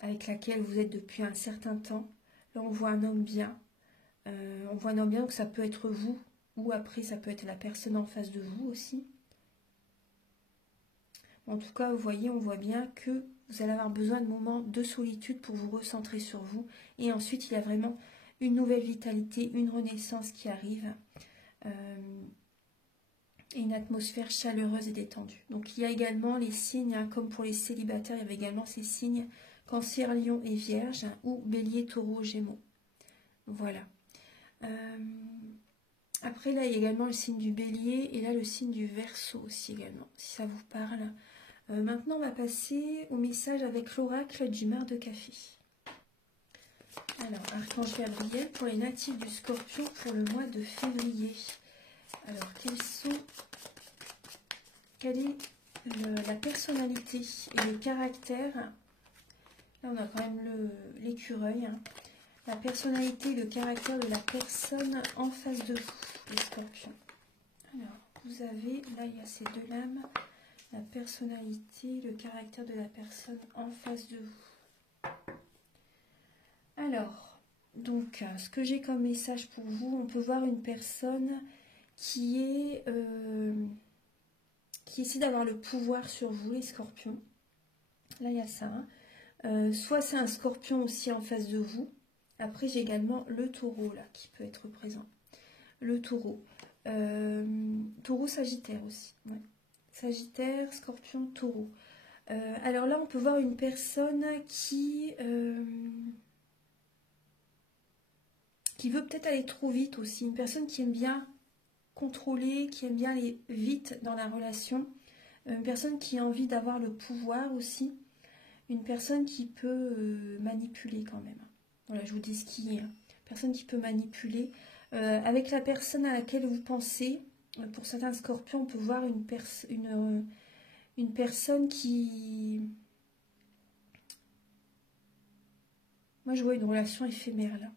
avec laquelle vous êtes depuis un certain temps. Là on voit un homme bien. On voit un homme bien, donc ça peut être vous, ou après ça peut être la personne en face de vous aussi. En tout cas, vous voyez, on voit bien que vous allez avoir besoin de moments de solitude pour vous recentrer sur vous. Et ensuite, il y a vraiment une nouvelle vitalité, une renaissance qui arrive. Et une atmosphère chaleureuse et détendue. Donc, il y a également les signes, hein, comme pour les célibataires, il y avait également ces signes Cancer, Lion et Vierge, hein, ou Bélier, Taureau, Gémeaux. Voilà. Après, là, il y a également le signe du Bélier et là, le signe du Verseau aussi également, si ça vous parle. Maintenant, on va passer au message avec l'oracle du mar de café. Alors, Archange Gabriel pour les natifs du Scorpion pour le mois de février. Alors, quelle est la personnalité et le caractère? Là, on a quand même l'écureuil. Hein. La personnalité et le caractère de la personne en face de vous, les Scorpions. Alors, vous avez, là, il y a ces deux lames. La personnalité, le caractère de la personne en face de vous. Alors, donc, ce que j'ai comme message pour vous, on peut voir une personne qui essaie d'avoir le pouvoir sur vous, les scorpions. Là, il y a ça. Hein. Soit c'est un scorpion aussi en face de vous. Après, j'ai également le taureau, là, qui peut être présent. Le taureau. Taureau, sagittaire aussi. Ouais. Sagittaire, scorpion, taureau. Alors là, on peut voir une personne qui veut peut-être aller trop vite aussi. Une personne qui aime bien contrôler, qui aime bien aller vite dans la relation. Une personne qui a envie d'avoir le pouvoir aussi. Une personne qui peut manipuler quand même. Voilà, je vous dis ce qui est. Hein. Personne qui peut manipuler. Avec la personne à laquelle vous pensez, pour certains scorpions, on peut voir une personne qui... Moi, je vois une relation éphémère, là.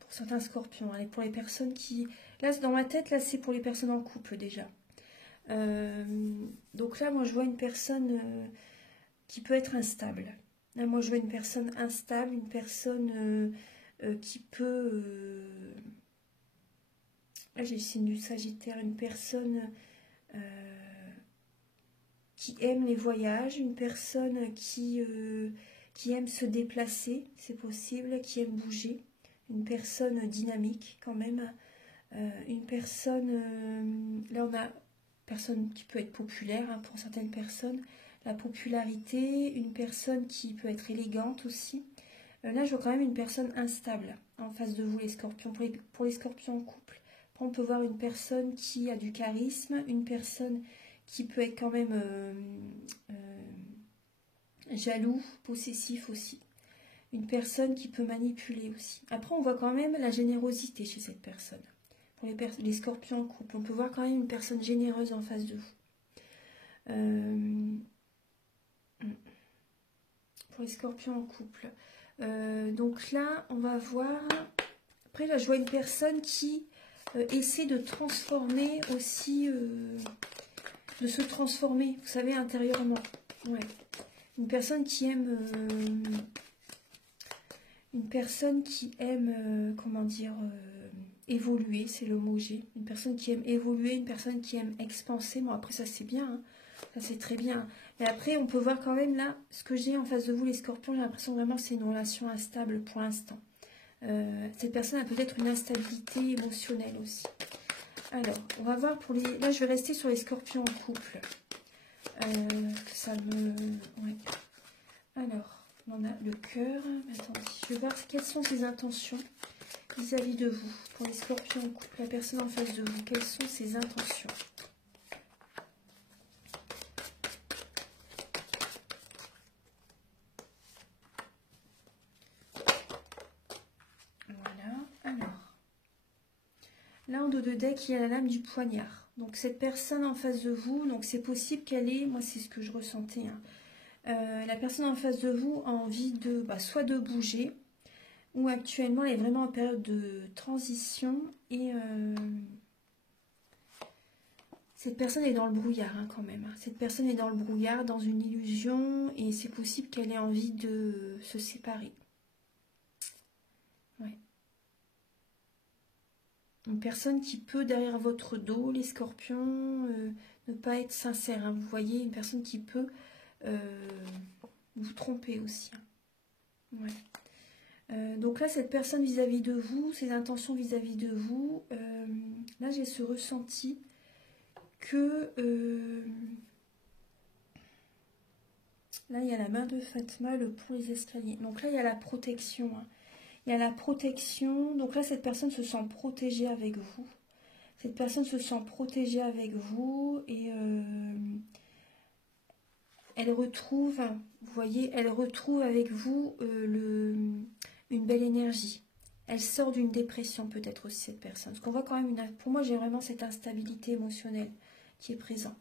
Pour certains scorpions. Hein, et pour les personnes qui... Là, dans ma tête, là, c'est pour les personnes en couple, déjà. Donc là, moi, je vois une personne qui peut être instable. Là, moi, je vois une personne instable, une personne qui peut... Là, j'ai le signe du Sagittaire, une personne qui aime les voyages, une personne qui aime se déplacer, c'est possible, qui aime bouger, une personne dynamique quand même, une personne, là on a personne qui peut être populaire hein, pour certaines personnes, la popularité, une personne qui peut être élégante aussi. Là, je vois quand même une personne instable en face de vous, les scorpions, pour les scorpions en couple. Après, on peut voir une personne qui a du charisme, une personne qui peut être quand même jaloux, possessif aussi. Une personne qui peut manipuler aussi. Après, on voit quand même la générosité chez cette personne. Pour les scorpions en couple, on peut voir quand même une personne généreuse en face de vous. Pour les scorpions en couple. Donc là, on va voir... Après, là, je vois une personne qui essaie de transformer aussi... de se transformer, vous savez, intérieurement. Ouais. Une personne qui aime... comment dire, évoluer, c'est le mot G. Une personne qui aime évoluer, une personne qui aime expanser. Bon, après, ça, c'est bien, hein. Ça, c'est très bien. Mais après, on peut voir quand même, là, ce que j'ai en face de vous, les scorpions, j'ai l'impression vraiment que c'est une relation instable pour l'instant. Cette personne a peut-être une instabilité émotionnelle aussi. Alors, on va voir pour les... Là, je vais rester sur les scorpions en couple. Ça me... Ouais. Alors... On a le cœur. Attendez, je vais voir quelles sont ses intentions vis-à-vis de vous. Pour les scorpions en couple, la personne en face de vous, quelles sont ses intentions? Voilà. Alors, là en dos de deck, il y a la lame du poignard. Donc cette personne en face de vous, donc c'est possible qu'elle ait, moi c'est ce que je ressentais, hein, la personne en face de vous a envie de, soit de bouger, ou actuellement elle est vraiment en période de transition, et cette personne est dans le brouillard, hein, quand même. Cette personne est dans le brouillard, dans une illusion, et c'est possible qu'elle ait envie de se séparer. Ouais. Une personne qui peut, derrière votre dos, les scorpions, ne pas être sincère, hein. Vous voyez, une personne qui peut... vous tromper aussi. Ouais. Donc là, cette personne vis-à-vis de vous, ses intentions vis-à-vis de vous, là j'ai ce ressenti que là il y a la main de Fatma, le pont, les escaliers. Donc là il y a la protection, hein. Il y a la protection. Donc là cette personne se sent protégée avec vous. Cette personne se sent protégée avec vous et elle retrouve, vous voyez, elle retrouve avec vous une belle énergie. Elle sort d'une dépression peut-être aussi, cette personne. Parce qu'on voit quand même, pour moi j'ai vraiment cette instabilité émotionnelle qui est présente.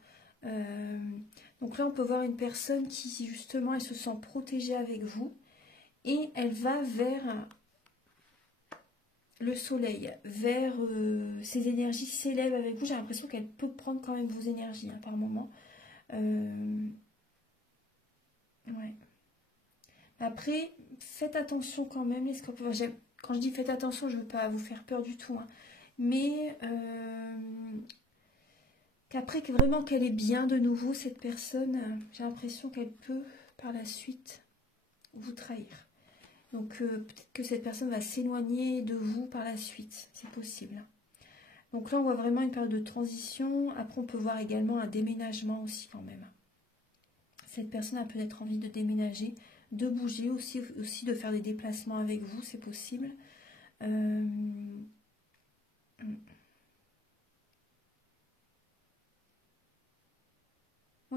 Donc là on peut voir une personne qui justement elle se sent protégée avec vous. Et elle va vers le soleil, vers ses énergies s'élèvent avec vous. J'ai l'impression qu'elle peut prendre quand même vos énergies, hein, par moment. Ouais. Après, faites attention quand même, les scorpions. Quand je dis faites attention, je ne veux pas vous faire peur du tout, hein. Mais qu'après vraiment qu'elle est bien de nouveau, cette personne, j'ai l'impression qu'elle peut par la suite vous trahir. Donc peut-être que cette personne va s'éloigner de vous par la suite, c'est possible. Donc là on voit vraiment une période de transition. Après on peut voir également un déménagement aussi quand même. Cette personne a peut-être envie de déménager, de bouger, aussi de faire des déplacements avec vous, c'est possible. Moi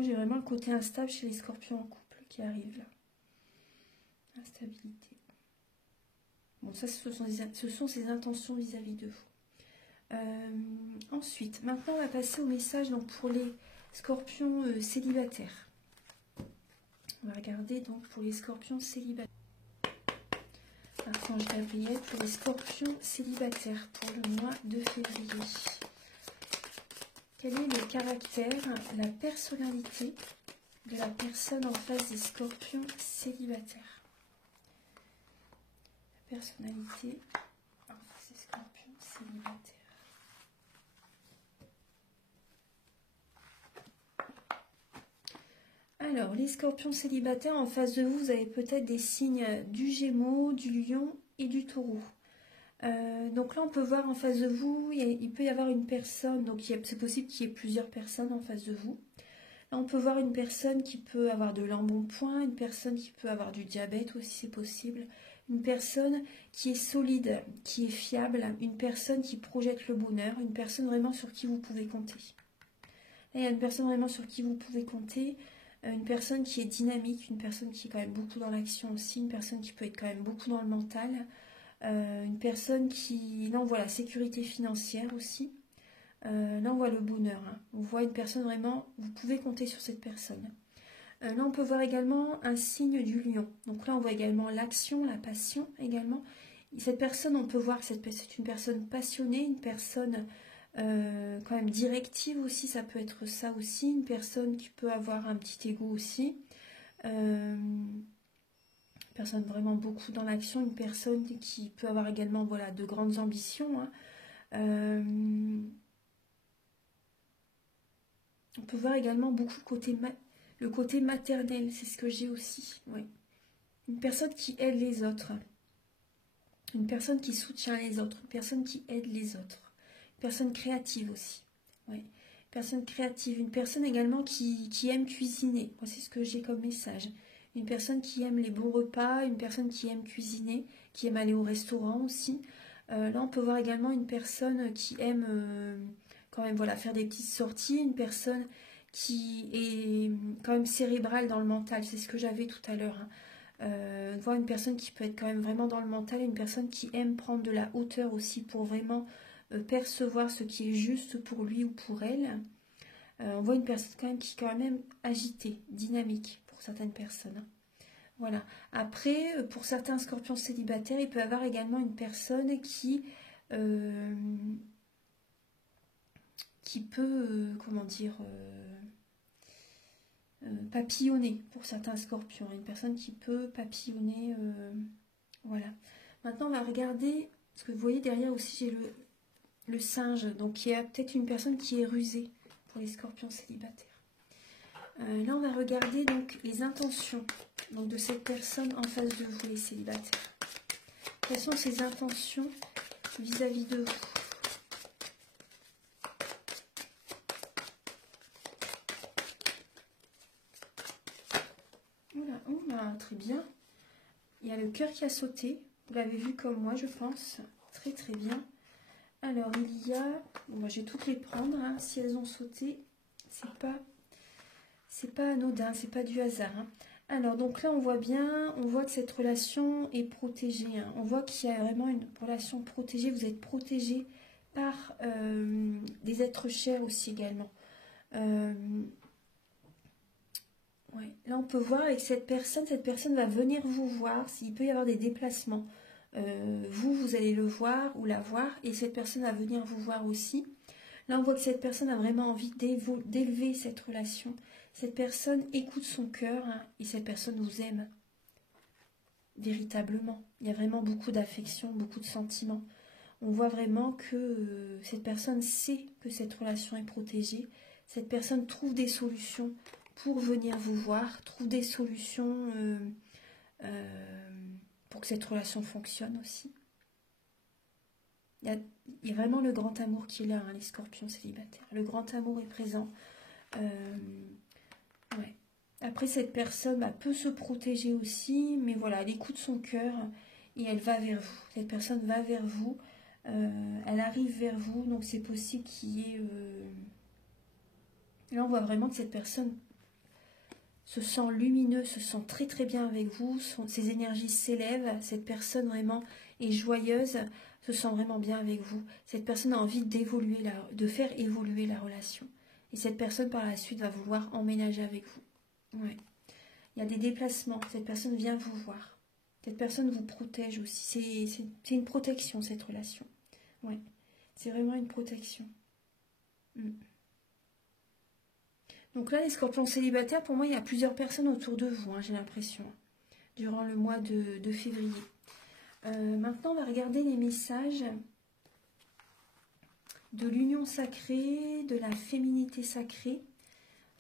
j'ai vraiment le côté instable chez les scorpions en couple qui arrive là. Instabilité. Bon, ça, ce sont ses intentions vis-à-vis de vous. Ensuite, maintenant, on va passer au message donc, pour les scorpions célibataires. On va regarder donc pour les scorpions célibataires. Archange Gabriel pour les scorpions célibataires pour le mois de février. Quel est le caractère, la personnalité de la personne en face des scorpions célibataires? Personnalité en face des scorpions célibataires. Alors, les scorpions célibataires, en face de vous, vous avez peut-être des signes du Gémeaux, du Lion et du Taureau. Donc là, on peut voir en face de vous, il peut y avoir une personne, donc c'est possible qu'il y ait plusieurs personnes en face de vous. Là, on peut voir une personne qui peut avoir de l'embonpoint, une personne qui peut avoir du diabète aussi, c'est possible. Une personne qui est solide, qui est fiable, une personne qui projette le bonheur, une personne vraiment sur qui vous pouvez compter. Là, il y a une personne vraiment sur qui vous pouvez compter. Une personne qui est dynamique, une personne qui est quand même beaucoup dans l'action aussi, une personne qui peut être quand même beaucoup dans le mental, une personne qui... Là on voit la sécurité financière aussi, là on voit le bonheur, hein. On voit une personne vraiment, vous pouvez compter sur cette personne. Là on peut voir également un signe du lion, donc là on voit également l'action, la passion également. Et cette personne, on peut voir que c'est une personne passionnée, une personne quand même directive aussi, ça peut être ça aussi, une personne qui peut avoir un petit ego aussi, une personne vraiment beaucoup dans l'action, une personne qui peut avoir également voilà, de grandes ambitions, hein. On peut voir également beaucoup le côté maternel, c'est ce que j'ai aussi, oui. Une personne qui aide les autres, une personne qui soutient les autres, une personne qui aide les autres. Personne créative aussi. Ouais. Personne créative. Une personne également qui aime cuisiner. Moi, c'est ce que j'ai comme message. Une personne qui aime les bons repas, une personne qui aime cuisiner, qui aime aller au restaurant aussi. Là, on peut voir également une personne qui aime quand même voilà, faire des petites sorties. Une personne qui est quand même cérébrale dans le mental. C'est ce que j'avais tout à l'heure, hein. Voir une personne qui peut être quand même vraiment dans le mental. Une personne qui aime prendre de la hauteur aussi pour vraiment... percevoir ce qui est juste pour lui ou pour elle. On voit une personne quand même qui est quand même agitée, dynamique pour certaines personnes. Voilà. Après, pour certains scorpions célibataires, il peut y avoir également une personne qui peut, comment dire, papillonner pour certains scorpions. Une personne qui peut papillonner, voilà. Maintenant, on va regarder, parce que vous voyez derrière aussi, j'ai le singe, donc il y a peut-être une personne qui est rusée pour les scorpions célibataires. Là, on va regarder donc les intentions donc, de cette personne en face de vous, les célibataires. Quelles sont ses intentions vis-à-vis de vous? Voilà, oh, bah, très bien. Il y a le cœur qui a sauté. Vous l'avez vu comme moi, je pense. Très, très bien. Alors, il y a... Bon, bah, je vais toutes les prendre, hein. Si elles ont sauté, c'est pas anodin, c'est pas du hasard, hein. Alors, donc là, on voit que cette relation est protégée, hein. On voit qu'il y a vraiment une relation protégée. Vous êtes protégé par des êtres chers aussi également. Ouais. Là, on peut voir avec cette personne va venir vous voir, s'il peut y avoir des déplacements. Vous allez le voir ou la voir, et cette personne va venir vous voir aussi. Là, on voit que cette personne a vraiment envie d'élever cette relation. Cette personne écoute son cœur, hein, et cette personne vous aime véritablement. Il y a vraiment beaucoup d'affection, beaucoup de sentiments. On voit vraiment que cette personne sait que cette relation est protégée. Cette personne trouve des solutions pour venir vous voir, trouve des solutions pour que cette relation fonctionne aussi. Il y a vraiment le grand amour qui est là, hein, les scorpions célibataires. Le grand amour est présent. Ouais. Après, cette personne peut se protéger aussi, mais voilà, elle écoute son cœur et elle va vers vous. Cette personne va vers vous, elle arrive vers vous, donc c'est possible qu'il y ait... Là, on voit vraiment que cette personne se sent lumineux, se sent très très bien avec vous, ses énergies s'élèvent, cette personne vraiment est joyeuse, se sent vraiment bien avec vous. Cette personne a envie d'évoluer, de faire évoluer la relation. Et cette personne par la suite va vouloir emménager avec vous. Ouais. Il y a des déplacements, cette personne vient vous voir. Cette personne vous protège aussi. C'est une protection, cette relation. Ouais. C'est vraiment une protection. Donc là, les scorpions célibataires, pour moi, il y a plusieurs personnes autour de vous, hein, j'ai l'impression, durant le mois de février. Maintenant, on va regarder les messages de l'union sacrée, de la féminité sacrée.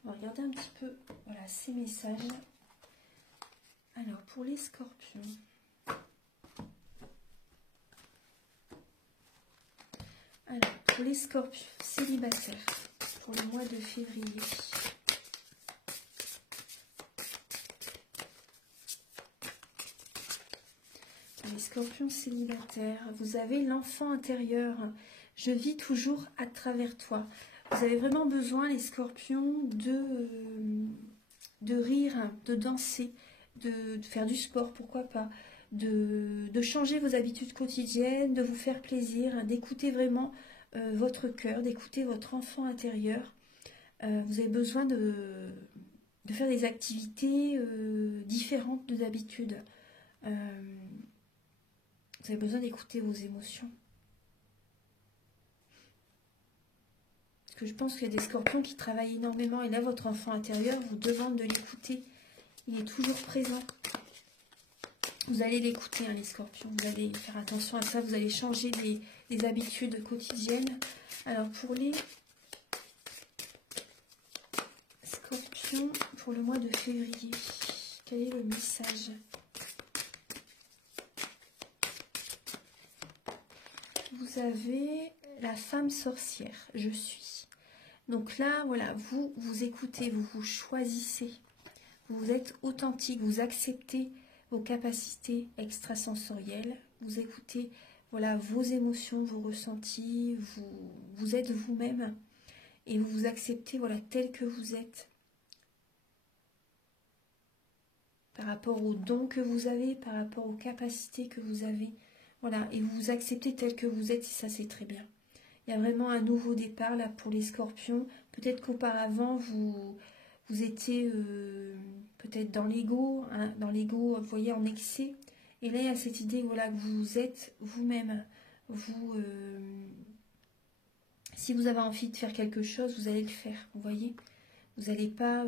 On va regarder un petit peu voilà, ces messages. Alors, pour les scorpions. Alors, pour les scorpions célibataires, pour le mois de février. Les scorpions célibataires, vous avez l'enfant intérieur. Je vis toujours à travers toi. Vous avez vraiment besoin, les scorpions, de de rire, de danser, de faire du sport, pourquoi pas, de changer vos habitudes quotidiennes, de vous faire plaisir, d'écouter vraiment votre cœur, d'écouter votre enfant intérieur. Vous avez besoin de faire des activités différentes de d'habitude. Vous avez besoin d'écouter vos émotions. Parce que je pense qu'il y a des scorpions qui travaillent énormément et là, votre enfant intérieur vous demande de l'écouter. Il est toujours présent. Vous allez l'écouter, hein, les scorpions. Vous allez faire attention à ça. Vous allez changer les habitudes quotidiennes. Alors, pour les scorpions, pour le mois de février, quel est le message? Vous avez la femme sorcière. Je suis. Donc là, voilà, vous écoutez, vous choisissez. Vous êtes authentique, vous acceptez vos capacités extrasensorielles, vous écoutez voilà, vos émotions, vos ressentis, vous êtes vous-même et vous vous acceptez voilà, tel que vous êtes. Par rapport aux dons que vous avez, par rapport aux capacités que vous avez. Voilà, et vous vous acceptez tel que vous êtes et ça c'est très bien. Il y a vraiment un nouveau départ là pour les scorpions. Peut-être qu'auparavant vous étiez peut-être dans l'ego, hein, vous voyez, en excès. Et là, il y a cette idée voilà, que vous êtes vous-même. Si vous avez envie de faire quelque chose, vous allez le faire. Vous voyez, vous n'allez pas...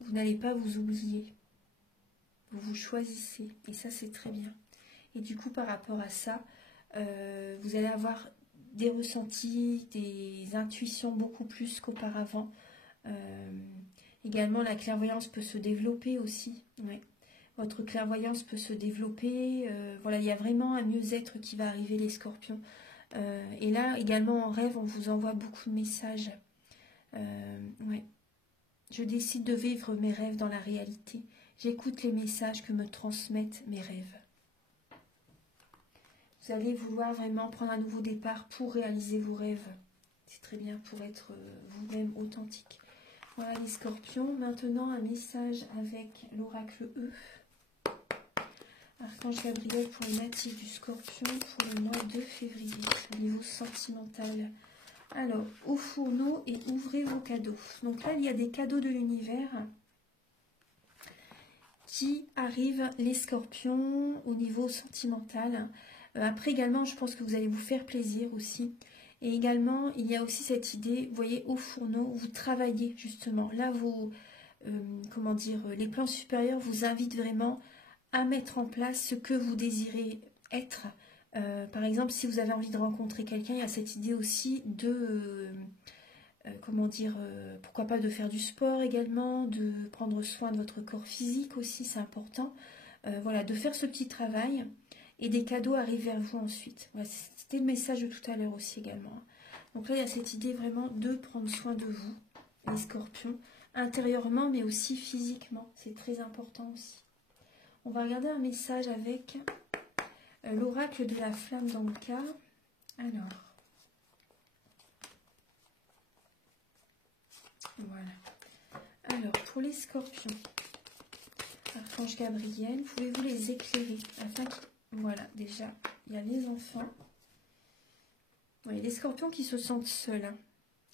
vous n'allez pas vous oublier. Vous vous choisissez. Et ça, c'est très bien. Et du coup, par rapport à ça, vous allez avoir des ressentis, des intuitions beaucoup plus qu'auparavant. Également, la clairvoyance peut se développer aussi. Ouais. Votre clairvoyance peut se développer. Voilà, il y a vraiment un mieux-être qui va arriver, les scorpions. Et là, également en rêve, on vous envoie beaucoup de messages. Ouais. Je décide de vivre mes rêves dans la réalité. J'écoute les messages que me transmettent mes rêves. Vous allez vouloir vraiment prendre un nouveau départ pour réaliser vos rêves. C'est très bien pour être vous-même authentique. Voilà les scorpions. Maintenant, un message avec l'oracle E. Archange Gabriel pour les natifs du scorpion pour le mois de février, au niveau sentimental. Alors, au fourneau et ouvrez vos cadeaux. Donc là, il y a des cadeaux de l'univers qui arrivent, les scorpions, au niveau sentimental. Après également, je pense que vous allez vous faire plaisir aussi. Et également, il y a aussi cette idée, vous voyez, au fourneau, vous travaillez justement. Là, vous, comment dire, les plans supérieurs vous invitent vraiment à mettre en place ce que vous désirez être. Par exemple, si vous avez envie de rencontrer quelqu'un, il y a cette idée aussi de, comment dire, pourquoi pas de faire du sport également, de prendre soin de votre corps physique aussi, c'est important. Voilà, de faire ce petit travail. Et des cadeaux arrivent vers vous ensuite. Voilà, c'était le message de tout à l'heure aussi également. Donc là, il y a cette idée vraiment de prendre soin de vous, les scorpions, intérieurement, mais aussi physiquement. C'est très important aussi. On va regarder un message avec l'oracle de la flamme d'Anka. Alors, voilà. Alors, pour les scorpions, Archange Gabriel, pouvez-vous les éclairer afin qu'ils... Voilà, déjà, il y a les enfants. Il y a des scorpions qui se sentent seuls. Hein,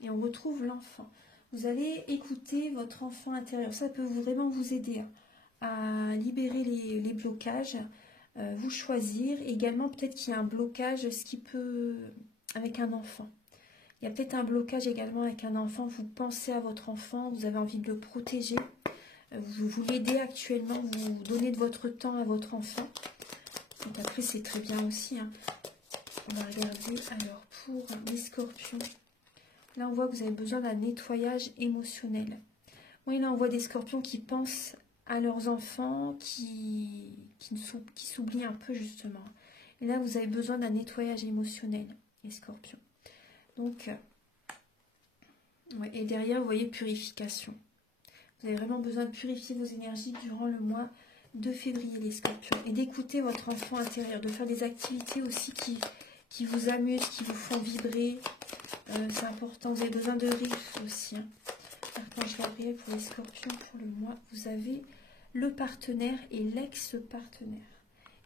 et on retrouve l'enfant. Vous allez écouter votre enfant intérieur. Ça peut vraiment vous aider à libérer les blocages, vous choisir. Également, peut-être qu'il y a un blocage, ce qui peut... avec un enfant. Il y a peut-être un blocage également avec un enfant. Vous pensez à votre enfant, vous avez envie de le protéger. Vous l'aidez actuellement, vous donnez de votre temps à votre enfant. Donc après, c'est très bien aussi. Hein. On va regarder alors pour les scorpions. Là, on voit que vous avez besoin d'un nettoyage émotionnel. Oui, là, on voit des scorpions qui pensent à leurs enfants, qui s'oublient un peu justement. Et là, vous avez besoin d'un nettoyage émotionnel, les scorpions. Donc, ouais, et derrière, vous voyez purification. Vous avez vraiment besoin de purifier vos énergies durant le mois de février, les scorpions. Et d'écouter votre enfant intérieur, de faire des activités aussi qui vous amusent, qui vous font vibrer. C'est important, vous avez besoin de riches aussi. Hein. Archange Gabriel pour les scorpions, pour le mois, vous avez le partenaire et l'ex-partenaire.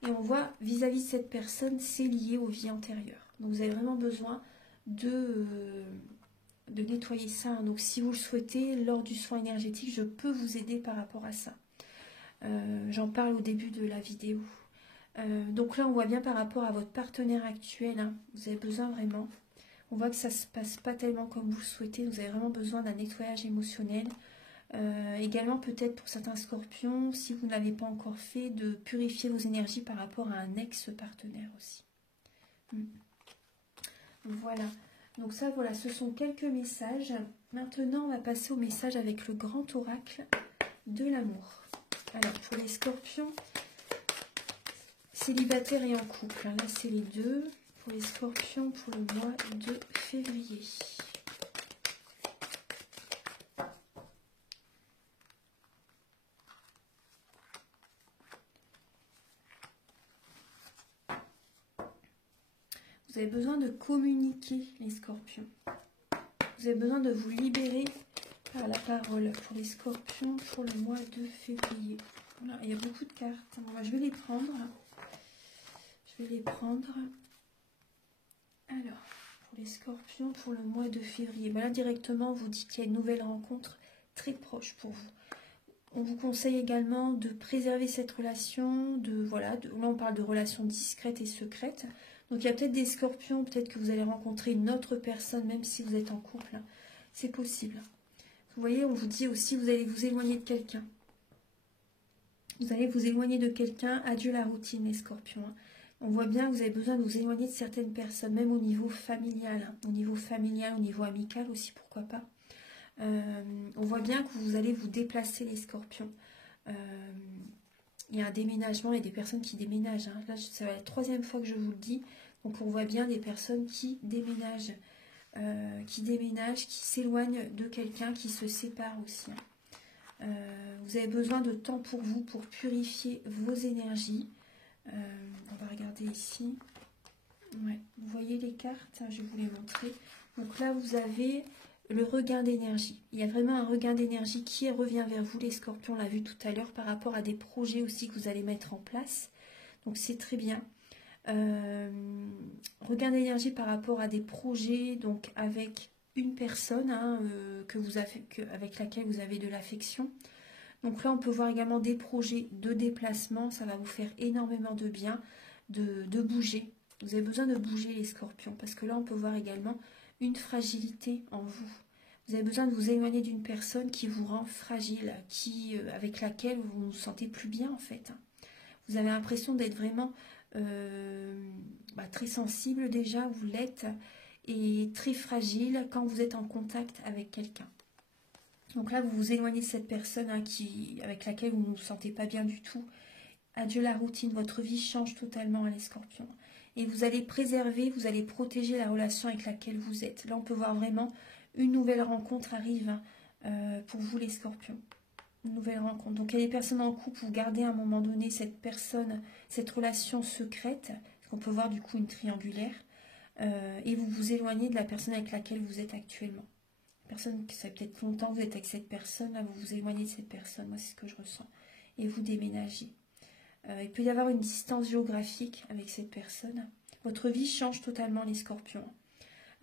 Et on voit vis-à-vis de cette personne, c'est lié aux vies antérieures. Donc vous avez vraiment besoin de nettoyer ça. Hein. Donc si vous le souhaitez, lors du soin énergétique, je peux vous aider par rapport à ça. J'en parle au début de la vidéo. Donc là, on voit bien par rapport à votre partenaire actuel, hein, vous avez besoin vraiment, on voit que ça ne se passe pas tellement comme vous le souhaitez, vous avez vraiment besoin d'un nettoyage émotionnel. Également peut-être pour certains scorpions, si vous ne l'avez pas encore fait, de purifier vos énergies par rapport à un ex-partenaire aussi. Voilà, donc ça voilà, ce sont quelques messages. Maintenant on va passer au message avec le grand oracle de l'amour. Alors pour les scorpions célibataires et en couple, là c'est les deux. Pour les scorpions pour le mois de février. Vous avez besoin de communiquer, les scorpions. Vous avez besoin de vous libérer par la parole pour les scorpions pour le mois de février. Voilà, il y a beaucoup de cartes. Bon, je vais les prendre. Je vais les prendre. Alors, pour les scorpions pour le mois de février. Voilà, directement, on vous dit qu'il y a une nouvelle rencontre très proche pour vous. On vous conseille également de préserver cette relation. Là, on parle de relations discrètes et secrètes. Donc il y a peut-être des scorpions, peut-être que vous allez rencontrer une autre personne, même si vous êtes en couple. C'est possible. Vous voyez, on vous dit aussi, vous allez vous éloigner de quelqu'un. Vous allez vous éloigner de quelqu'un. Adieu la routine, les scorpions. On voit bien que vous avez besoin de vous éloigner de certaines personnes, même au niveau familial. Au niveau familial, au niveau amical aussi, pourquoi pas. On voit bien que vous allez vous déplacer, les scorpions. Il y a un déménagement et des personnes qui déménagent. Hein. Là, c'est la troisième fois que je vous le dis. Donc, on voit bien des personnes qui déménagent, qui s'éloignent de quelqu'un, qui se séparent aussi. Hein. Vous avez besoin de temps pour vous, pour purifier vos énergies. On va regarder ici. Ouais. Vous voyez les cartes, hein, je vais vous les montrer. Donc là, vous avez le regain d'énergie. Il y a vraiment un regain d'énergie qui revient vers vous, les scorpions, on l'a vu tout à l'heure, par rapport à des projets aussi que vous allez mettre en place. Donc c'est très bien. Regain d'énergie par rapport à des projets, donc avec une personne hein, avec laquelle vous avez de l'affection. Donc là, on peut voir également des projets de déplacement. Ça va vous faire énormément de bien de bouger. Vous avez besoin de bouger, les scorpions, parce que là, on peut voir également une fragilité en vous. Vous avez besoin de vous éloigner d'une personne qui vous rend fragile, avec laquelle vous ne vous sentez plus bien en fait. Vous avez l'impression d'être vraiment très sensible déjà, vous l'êtes, et très fragile quand vous êtes en contact avec quelqu'un. Donc là, vous vous éloignez de cette personne hein, avec laquelle vous ne vous sentez pas bien du tout. Adieu la routine, votre vie change totalement, les scorpions. Et vous allez préserver, vous allez protéger la relation avec laquelle vous êtes. Là, on peut voir vraiment une nouvelle rencontre arrive pour vous, les scorpions. Une nouvelle rencontre. Donc, il y a des personnes en couple, vous gardez à un moment donné cette personne, cette relation secrète. Parce qu'on peut voir du coup une triangulaire. Et vous vous éloignez de la personne avec laquelle vous êtes actuellement. Personne, ça fait peut-être longtemps que vous êtes avec cette personne, là, vous vous éloignez de cette personne. Moi, c'est ce que je ressens. Et vous déménagez. Il peut y avoir une distance géographique avec cette personne. Votre vie change totalement, les scorpions.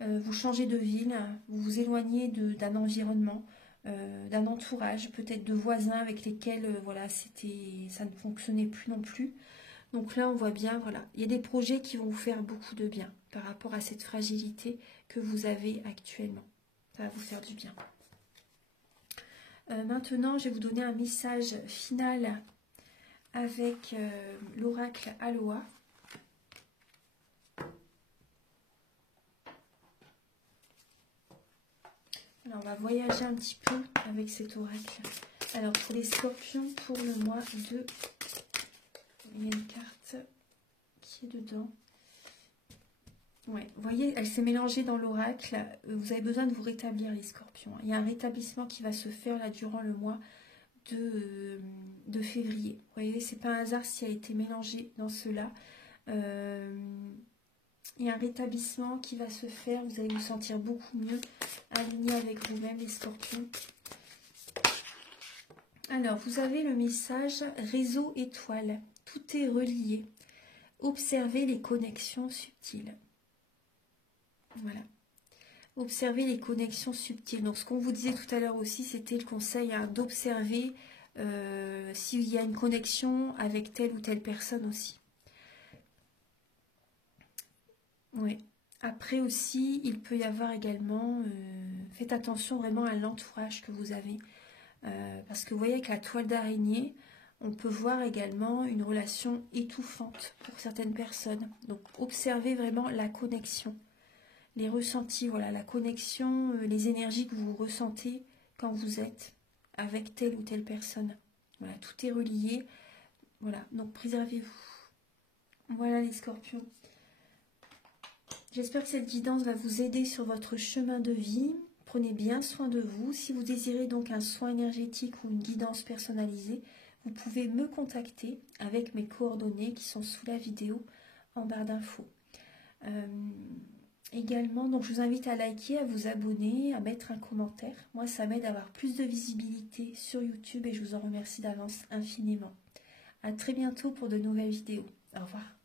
Vous changez de ville, vous vous éloignez d'un environnement, d'un entourage, peut-être de voisins avec lesquels ça ne fonctionnait plus non plus. Donc là, on voit bien, voilà, il y a des projets qui vont vous faire beaucoup de bien par rapport à cette fragilité que vous avez actuellement. Ça va vous faire du bien. Maintenant, je vais vous donner un message final avec l'oracle Aloha. Alors, on va voyager un petit peu avec cet oracle. Alors, pour les scorpions, pour le mois de... Il y a une carte qui est dedans. Ouais, vous voyez, elle s'est mélangée dans l'oracle. Vous avez besoin de vous rétablir, les scorpions. Il y a un rétablissement qui va se faire là durant le mois de février. Vous voyez, c'est pas un hasard si elle a été mélangée dans cela. Il Il y a un rétablissement qui va se faire. Vous allez vous sentir beaucoup mieux aligné avec vous-même, les scorpions. Alors, vous avez le message réseau étoile. Tout est relié. Observez les connexions subtiles. Voilà. Observez les connexions subtiles. Donc, ce qu'on vous disait tout à l'heure aussi, c'était le conseil d'observer s'il y a une connexion avec telle ou telle personne aussi. Oui. Après aussi, il peut y avoir également, faites attention vraiment à l'entourage que vous avez. Parce que vous voyez, avec la toile d'araignée, on peut voir également une relation étouffante pour certaines personnes. Donc, observez vraiment la connexion, les ressentis, voilà, la connexion, les énergies que vous ressentez quand vous êtes avec telle ou telle personne. Voilà, tout est relié. Voilà, donc préservez-vous. Voilà les scorpions. J'espère que cette guidance va vous aider sur votre chemin de vie. Prenez bien soin de vous. Si vous désirez donc un soin énergétique ou une guidance personnalisée, vous pouvez me contacter avec mes coordonnées qui sont sous la vidéo en barre d'infos. Également, donc je vous invite à liker, à vous abonner, à mettre un commentaire. Moi, ça m'aide à avoir plus de visibilité sur YouTube et je vous en remercie d'avance infiniment. À très bientôt pour de nouvelles vidéos. Au revoir.